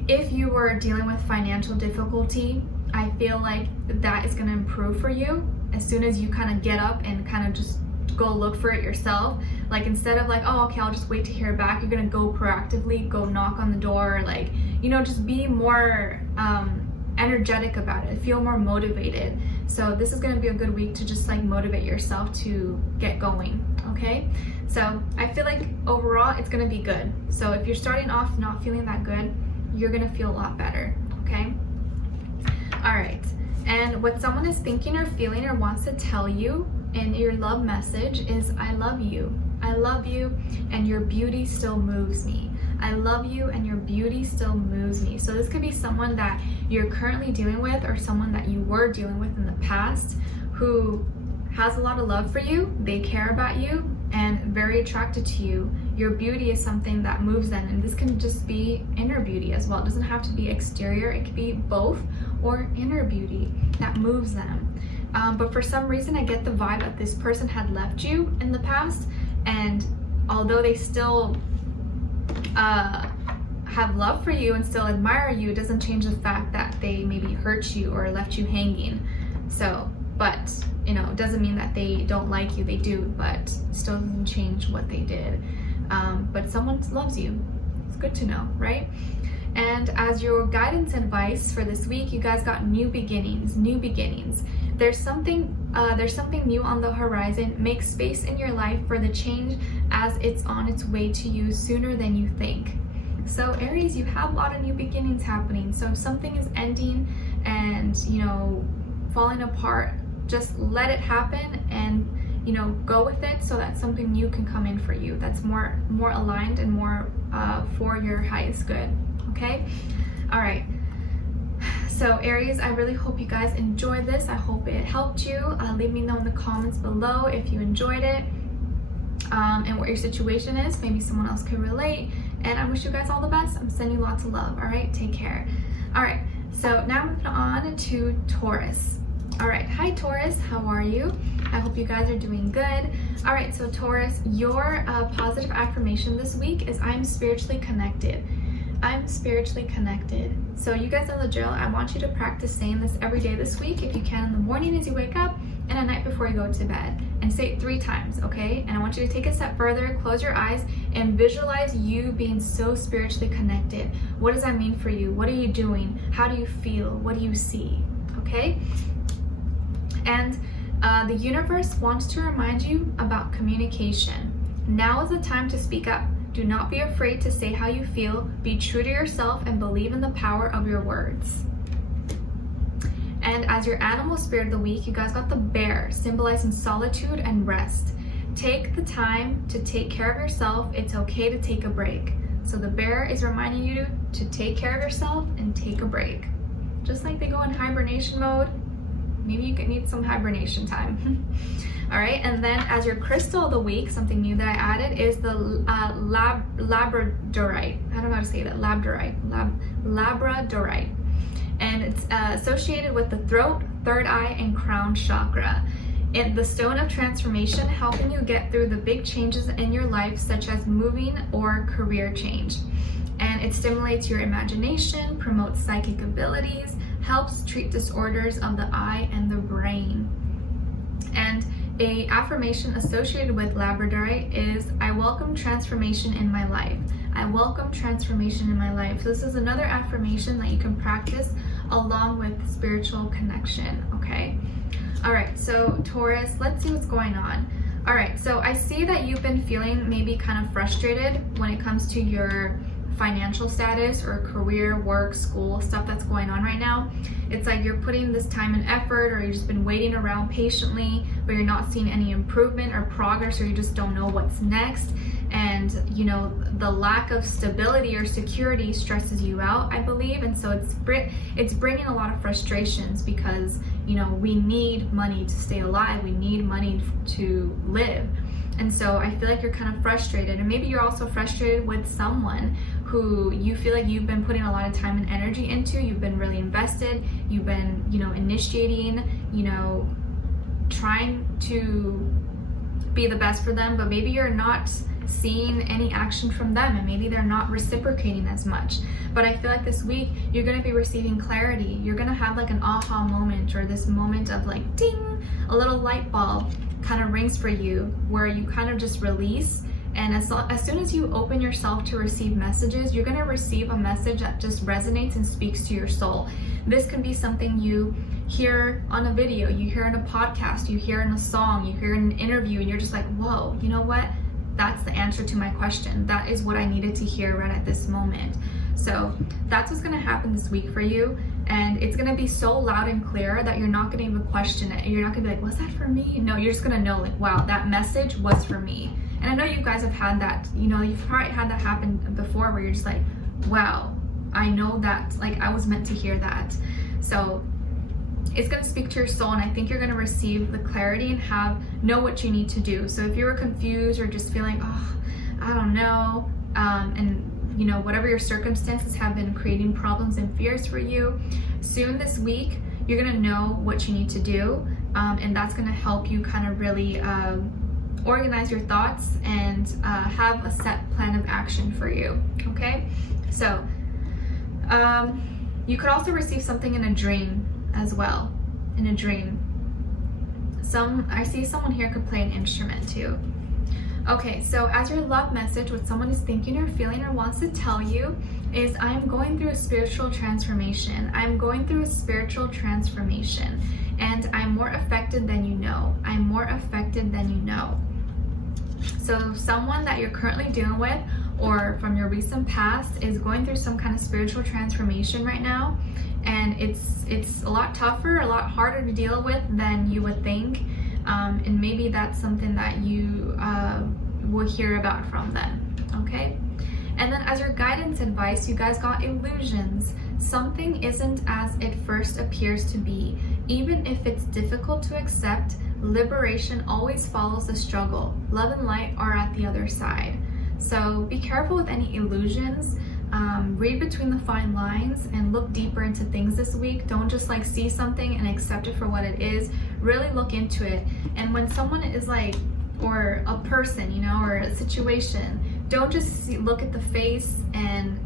if you were dealing with financial difficulty, I feel like that is going to improve for you as soon as you kind of get up and kind of just go look for it yourself. Like, instead of like, oh, okay, I'll just wait to hear back, you're going to go proactively, go knock on the door, like, you know, just be more energetic about it, feel more motivated. So this is going to be a good week to just like motivate yourself to get going, okay? So I feel like overall it's going to be good. So if you're starting off not feeling that good, you're going to feel a lot better, okay? All right, and what someone is thinking or feeling or wants to tell you in your love message is, I love you. I love you, and your beauty still moves me. I love you, and your beauty still moves me. So this could be someone that you're currently dealing with, or someone that you were dealing with in the past who has a lot of love for you. They care about you and very attracted to you. Your beauty is something that moves them, and this can just be inner beauty as well. It doesn't have to be exterior. It could be both, or inner beauty that moves them. But for some reason, I get the vibe that this person had left you in the past, and although they still have love for you and still admire you, it doesn't change the fact that they maybe hurt you or left you hanging. So, but you know, it doesn't mean that they don't like you. They do, but still doesn't change what they did. But someone loves you. It's good to know, right? And as your guidance advice for this week, you guys got new beginnings, new beginnings. There's something new on the horizon. Make space in your life for the change as it's on its way to you sooner than you think. So Aries, you have a lot of new beginnings happening. So if something is ending and, you know, falling apart, just let it happen and, you know, go with it so that something new can come in for you that's more aligned and more for your highest good. Okay? All right. So Aries, I really hope you guys enjoyed this. I hope it helped you. Leave me know in the comments below if you enjoyed it and what your situation is. Maybe someone else can relate. And I wish you guys all the best. I'm sending you lots of love. All right, take care. All right, so now moving on to Taurus. All right, hi Taurus, how are you? I hope you guys are doing good. All right, so Taurus, your positive affirmation this week is, I'm spiritually connected. I'm spiritually connected. So you guys know the drill. I want you to practice saying this every day this week, if you can, in the morning as you wake up and at night before you go to bed. And say it 3 times, okay? And I want you to take a step further, close your eyes, and visualize you being so spiritually connected. What does that mean for you? What are you doing? How do you feel? What do you see? Okay? And the universe wants to remind you about communication. Now is the time to speak up. Do not be afraid to say how you feel. Be true to yourself and believe in the power of your words. And as your animal spirit of the week, you guys got the bear, symbolizing solitude and rest. Take the time to take care of yourself. It's okay to take a break. So the bear is reminding you to take care of yourself and take a break. Just like they go in hibernation mode, maybe you need some hibernation time. All right, and then as your crystal of the week, something new that I added is the labradorite. I don't know how to say that. Labradorite. And it's associated with the throat, third eye, and crown chakra. It's the stone of transformation, helping you get through the big changes in your life, such as moving or career change. And it stimulates your imagination, promotes psychic abilities, helps treat disorders of the eye and the brain. And a affirmation associated with labradorite is, I welcome transformation in my life. I welcome transformation in my life. So this is another affirmation that you can practice along with spiritual connection, okay? All right, so Taurus, let's see what's going on. All right, so I see that you've been feeling maybe kind of frustrated when it comes to your financial status or career, work, school, stuff that's going on right now. It's like you're putting this time and effort, or you've just been waiting around patiently, but you're not seeing any improvement or progress, or you just don't know what's next. And you know, the lack of stability or security stresses you out, I believe. And so it's bringing a lot of frustrations, because you know, we need money to stay alive, we need money to live. And so I feel like you're kind of frustrated, and maybe you're also frustrated with someone who you feel like you've been putting a lot of time and energy into. You've been really invested, you've been, you know, initiating, you know, trying to be the best for them, but maybe you're not seeing any action from them, and maybe they're not reciprocating as much. But I feel like this week you're going to be receiving clarity. You're going to have like an aha moment, or this moment of like ding, a little light bulb kind of rings for you, where you kind of just release. And as soon as you open yourself to receive messages, you're going to receive a message that just resonates and speaks to your soul. This can be something you hear on a video, you hear in a podcast, you hear in a song, you hear in an interview, and you're just like, whoa, you know what? That's the answer to my question. That is what I needed to hear right at this moment. So that's what's going to happen this week for you. And it's going to be so loud and clear that you're not going to even question it. You're not going to be like, was that for me? No, you're just going to know, like, wow, that message was for me. And I know you guys have had that, you know, you've probably had that happen before, where you're just like, wow, I know that, like, I was meant to hear that. So it's going to speak to your soul, and I think you're going to receive the clarity and know what you need to do. So if you were confused or just feeling, oh, I don't know, and you know, whatever your circumstances have been creating problems and fears for you, soon this week you're going to know what you need to do, and that's going to help you kind of really organize your thoughts and have a set plan of action for you. Okay, so you could also receive something in a dream as well. In a dream, I see someone here could play an instrument too. Okay, so as your love message, what someone is thinking or feeling or wants to tell you is, I'm going through a spiritual transformation. I'm going through a spiritual transformation, and I'm more affected than you know. I'm more affected than you know. So someone that you're currently dealing with, or from your recent past, is going through some kind of spiritual transformation right now. And it's a lot tougher, a lot harder to deal with than you would think. And maybe that's something that you will hear about from them, okay? And then as your guidance advice, you guys got illusions. Something isn't as it first appears to be. Even if it's difficult to accept, liberation always follows the struggle. Love and light are at the other side. So be careful with any illusions. Read between the fine lines and look deeper into things this week. Don't just like see something and accept it for what it is. Really look into it. And when someone is like, or a person, you know, or a situation, don't just look at the face and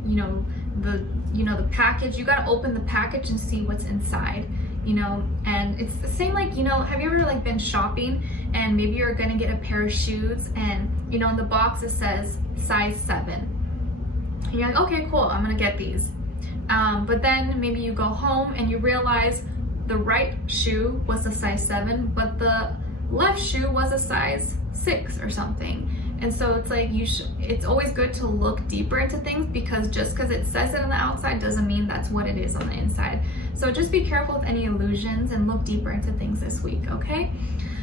the package. You got to open the package and see what's inside, you know. And it's the same, like, you know, have you ever like been shopping and maybe you're gonna get a pair of shoes, and you know, in the box it says size 7. And you're like, okay, cool, I'm gonna get these. But then maybe you go home and you realize the right shoe was a size 7, but the left shoe was a size 6 or something. And so it's like it's always good to look deeper into things, because just because it says it on the outside doesn't mean that's what it is on the inside. So just be careful with any illusions and look deeper into things this week, okay?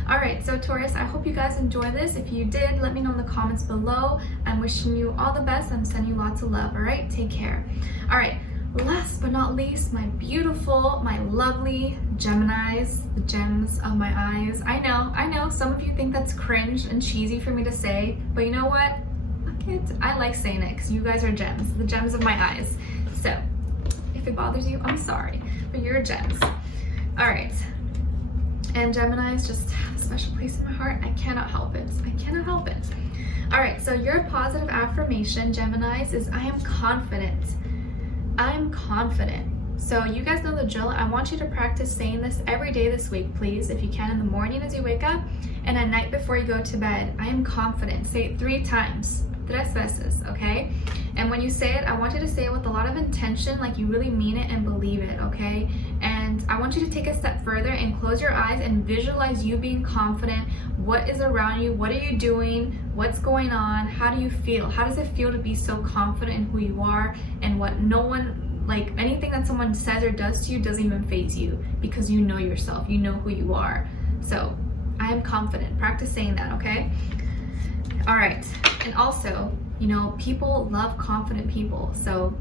All right, so Taurus, I hope you guys enjoy this. If you did, let me know in the comments below. I'm wishing you all the best. I'm sending you lots of love, all right? Take care. All right, last but not least, my beautiful, my lovely Geminis, the gems of my eyes. I know, some of you think that's cringe and cheesy for me to say, but you know what? Fuck it, I like saying it because you guys are gems, the gems of my eyes. So, if it bothers you, I'm sorry, but you're gems. All right, and Geminis just have a special place in my heart. I cannot help it, I cannot help it. All right, so your positive affirmation, Geminis, is I am confident. I'm confident. So you guys know the drill. I want you to practice saying this every day this week, please, if you can, in the morning as you wake up and at night before you go to bed. I am confident. Say it 3 times. 3 veces, okay? And when you say it, I want you to say it with a lot of intention, like you really mean it and believe it, okay? And I want you to take a step further and close your eyes and visualize you being confident. What is around you? What are you doing? What's going on? How do you feel? How does it feel to be so confident in who you are and what no one, like anything that someone says or does to you doesn't even faze you because you know yourself, you know who you are. So I am confident. Practice saying that, okay? All right. And also, you know, people love confident people. So,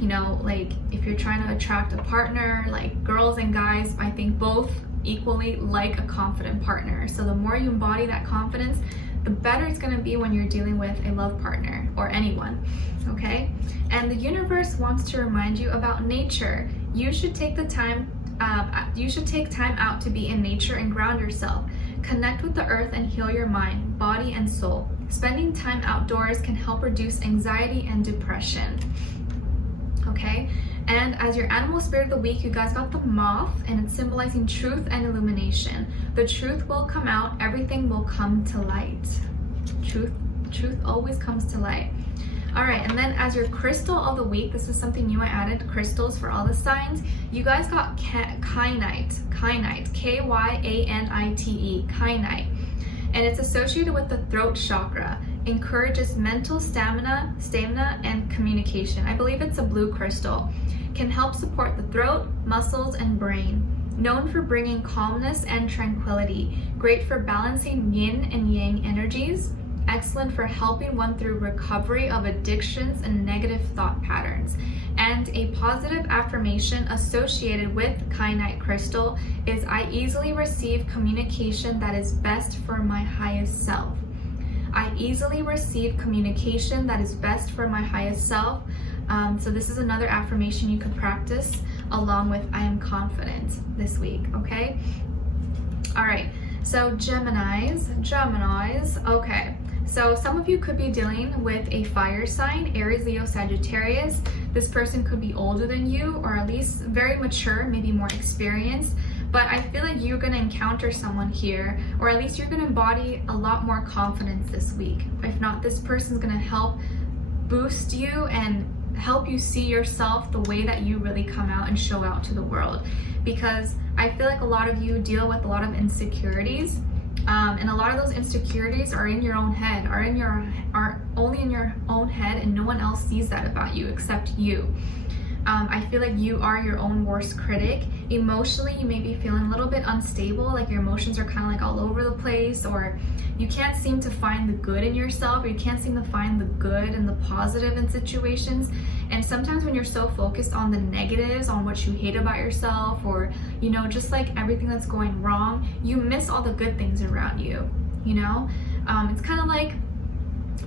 you know, like if you're trying to attract a partner, like girls and guys, I think both equally like a confident partner. So the more you embody that confidence, the better it's going to be when you're dealing with a love partner or anyone, okay? And the universe wants to remind you about nature. You should take the time out to be in nature and ground yourself. Connect with the earth and heal your mind, body, and soul. Spending time outdoors can help reduce anxiety and depression, okay? And as your animal spirit of the week, you guys got the moth, and it's symbolizing truth and illumination. The truth will come out, everything will come to light. Truth always comes to light. All right, and then as your crystal of the week, this is something new I added, crystals for all the signs. You guys got kyanite, K-Y-A-N-I-T-E, kyanite. And it's associated with the throat chakra. Encourages mental stamina and communication. I believe it's a blue crystal. Can help support the throat, muscles, and brain. Known for bringing calmness and tranquility. Great for balancing yin and yang energies. Excellent for helping one through recovery of addictions and negative thought patterns. And a positive affirmation associated with kyanite crystal is I easily receive communication that is best for my highest self. I easily receive communication that is best for my highest self. So this is another affirmation you could practice along with I am confident this week, okay? All right, so Geminis, okay. So some of you could be dealing with a fire sign, Aries, Leo, Sagittarius. This person could be older than you or at least very mature, maybe more experienced. But I feel like you're going to encounter someone here, or at least you're going to embody a lot more confidence this week. If not, this person's going to help boost you and help you see yourself the way that you really come out and show out to the world. Because I feel like a lot of you deal with a lot of insecurities. And a lot of those insecurities are in your own head, are only in your own head, and no one else sees that about you except you. I feel like you are your own worst critic. Emotionally, you may be feeling a little bit unstable, like your emotions are kind of like all over the place, or you can't seem to find the good in yourself, or you can't seem to find the good and the positive in situations. And sometimes when you're so focused on the negatives, on what you hate about yourself, or, you know, just like everything that's going wrong, you miss all the good things around you, you know? It's kind of like,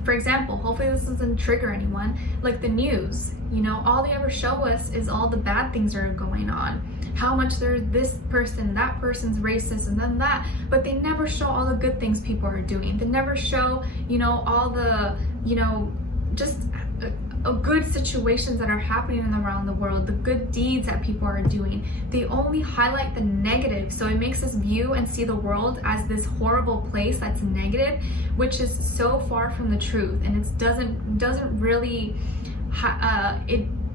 for example, hopefully this doesn't trigger anyone, like the news, you know, all they ever show us is all the bad things that are going on. How much there's this person, that person's racist, and then that, but they never show all the good things people are doing. They never show, you know, all the, you know, just good situations that are happening around the world, the good deeds that people are doing. They only highlight the negative, so it makes us view and see the world as this horrible place that's negative, which is so far from the truth, and it doesn't really,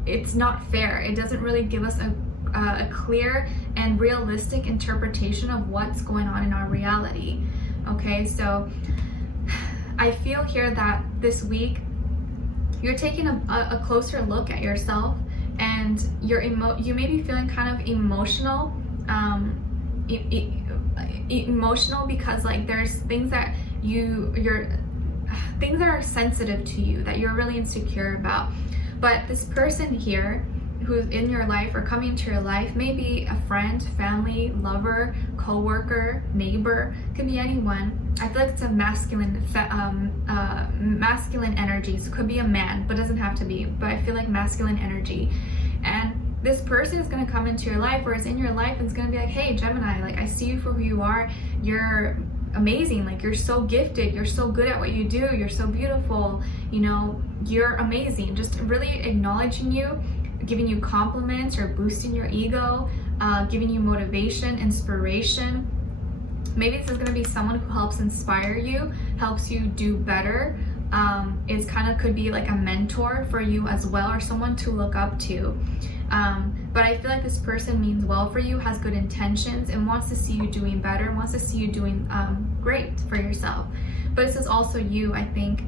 it's not fair. It doesn't really give us a clear and realistic interpretation of what's going on in our reality. Okay, so I feel here that this week you're taking a closer look at yourself, and you may be feeling kind of emotional, emotional because like there's things that things that are sensitive to you that you're really insecure about. But this person here, who's in your life or coming into your life may be a friend, family, lover, co-worker, neighbor, could be anyone. I feel like it's a masculine energies. Could be a man, but doesn't have to be, but I feel like masculine energy. And this person is going to come into your life or is in your life and it's going to be like, hey Gemini, like I see you for who you are. You're amazing, like you're so gifted, you're so good at what you do, you're so beautiful, you know, you're amazing. Just really acknowledging you, giving you compliments or boosting your ego, giving you motivation, inspiration. Maybe this is going to be someone who helps inspire you, helps you do better. It's kind of could be like a mentor for you as well, or someone to look up to. But I feel like this person means well for you, has good intentions, and wants to see you doing better, wants to see you doing great for yourself. But this is also you, I think,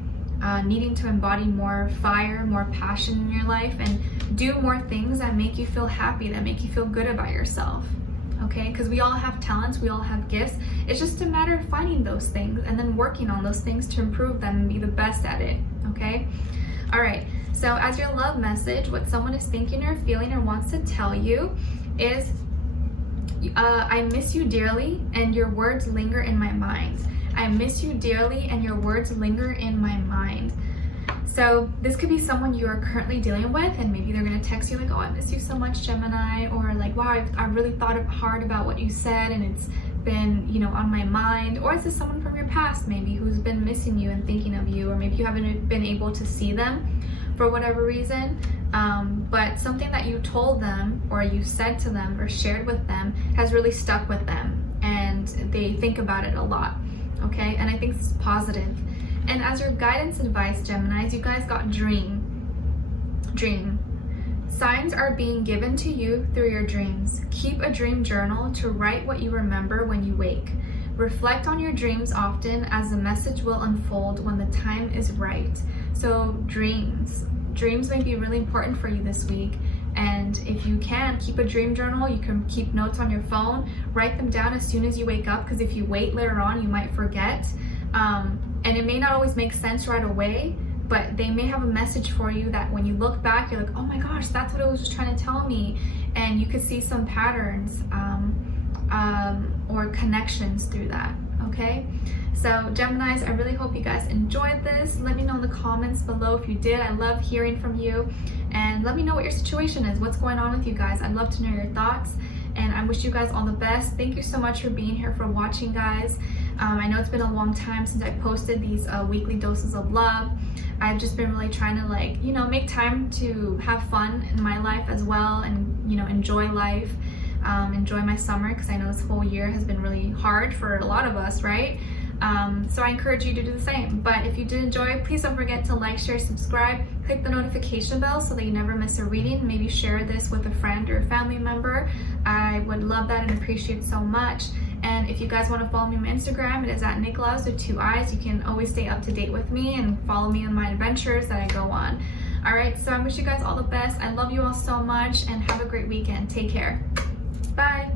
needing to embody more fire, more passion in your life, and do more things that make you feel happy, that make you feel good about yourself. Okay, because we all have talents, we all have gifts. It's just a matter of finding those things and then working on those things to improve them and be the best at it. Okay, all right. So as your love message, what someone is thinking or feeling or wants to tell you is, I miss you dearly and your words linger in my mind. I miss you dearly and your words linger in my mind. So this could be someone you are currently dealing with, and maybe they're going to text you like, oh, I miss you so much, Gemini, or like, wow, I really thought hard about what you said and it's been, you know, on my mind. Or is this someone from your past maybe who's been missing you and thinking of you, or maybe you haven't been able to see them for whatever reason, but something that you told them or you said to them or shared with them has really stuck with them and they think about it a lot. Okay, and I think this is positive. And as your guidance advice, Geminis, you guys got dream. Signs are being given to you through your dreams. Keep a dream journal to write what you remember when you wake. Reflect on your dreams often, as the message will unfold when the time is right. So dreams may be really important for you this week. And if you can, keep a dream journal. You can keep notes on your phone, write them down as soon as you wake up, because if you wait later on, you might forget. And it may not always make sense right away, but they may have a message for you that when you look back, you're like, oh my gosh, that's what it was just trying to tell me. And you could see some patterns or connections through that, okay? So Geminis, I really hope you guys enjoyed this. Let me know in the comments below if you did. I love hearing from you. And let me know what your situation is, what's going on with you guys. I'd love to know your thoughts. And I wish you guys all the best. Thank you so much for being here, for watching, guys. I know it's been a long time since I posted these weekly doses of love. I've just been really trying to, like, you know, make time to have fun in my life as well, and, you know, enjoy life, enjoy my summer, because I know this whole year has been really hard for a lot of us, right? So I encourage you to do the same. But if you did enjoy, please don't forget to like, share, subscribe, click the notification bell so that you never miss a reading. Maybe share this with a friend or a family member. I would love that and appreciate it so much. And if you guys want to follow me on my Instagram, it is at NicLoves with 2 eyes. You can always stay up to date with me and follow me on my adventures that I go on. All right, so I wish you guys all the best. I love you all so much, and have a great weekend. Take care. Bye.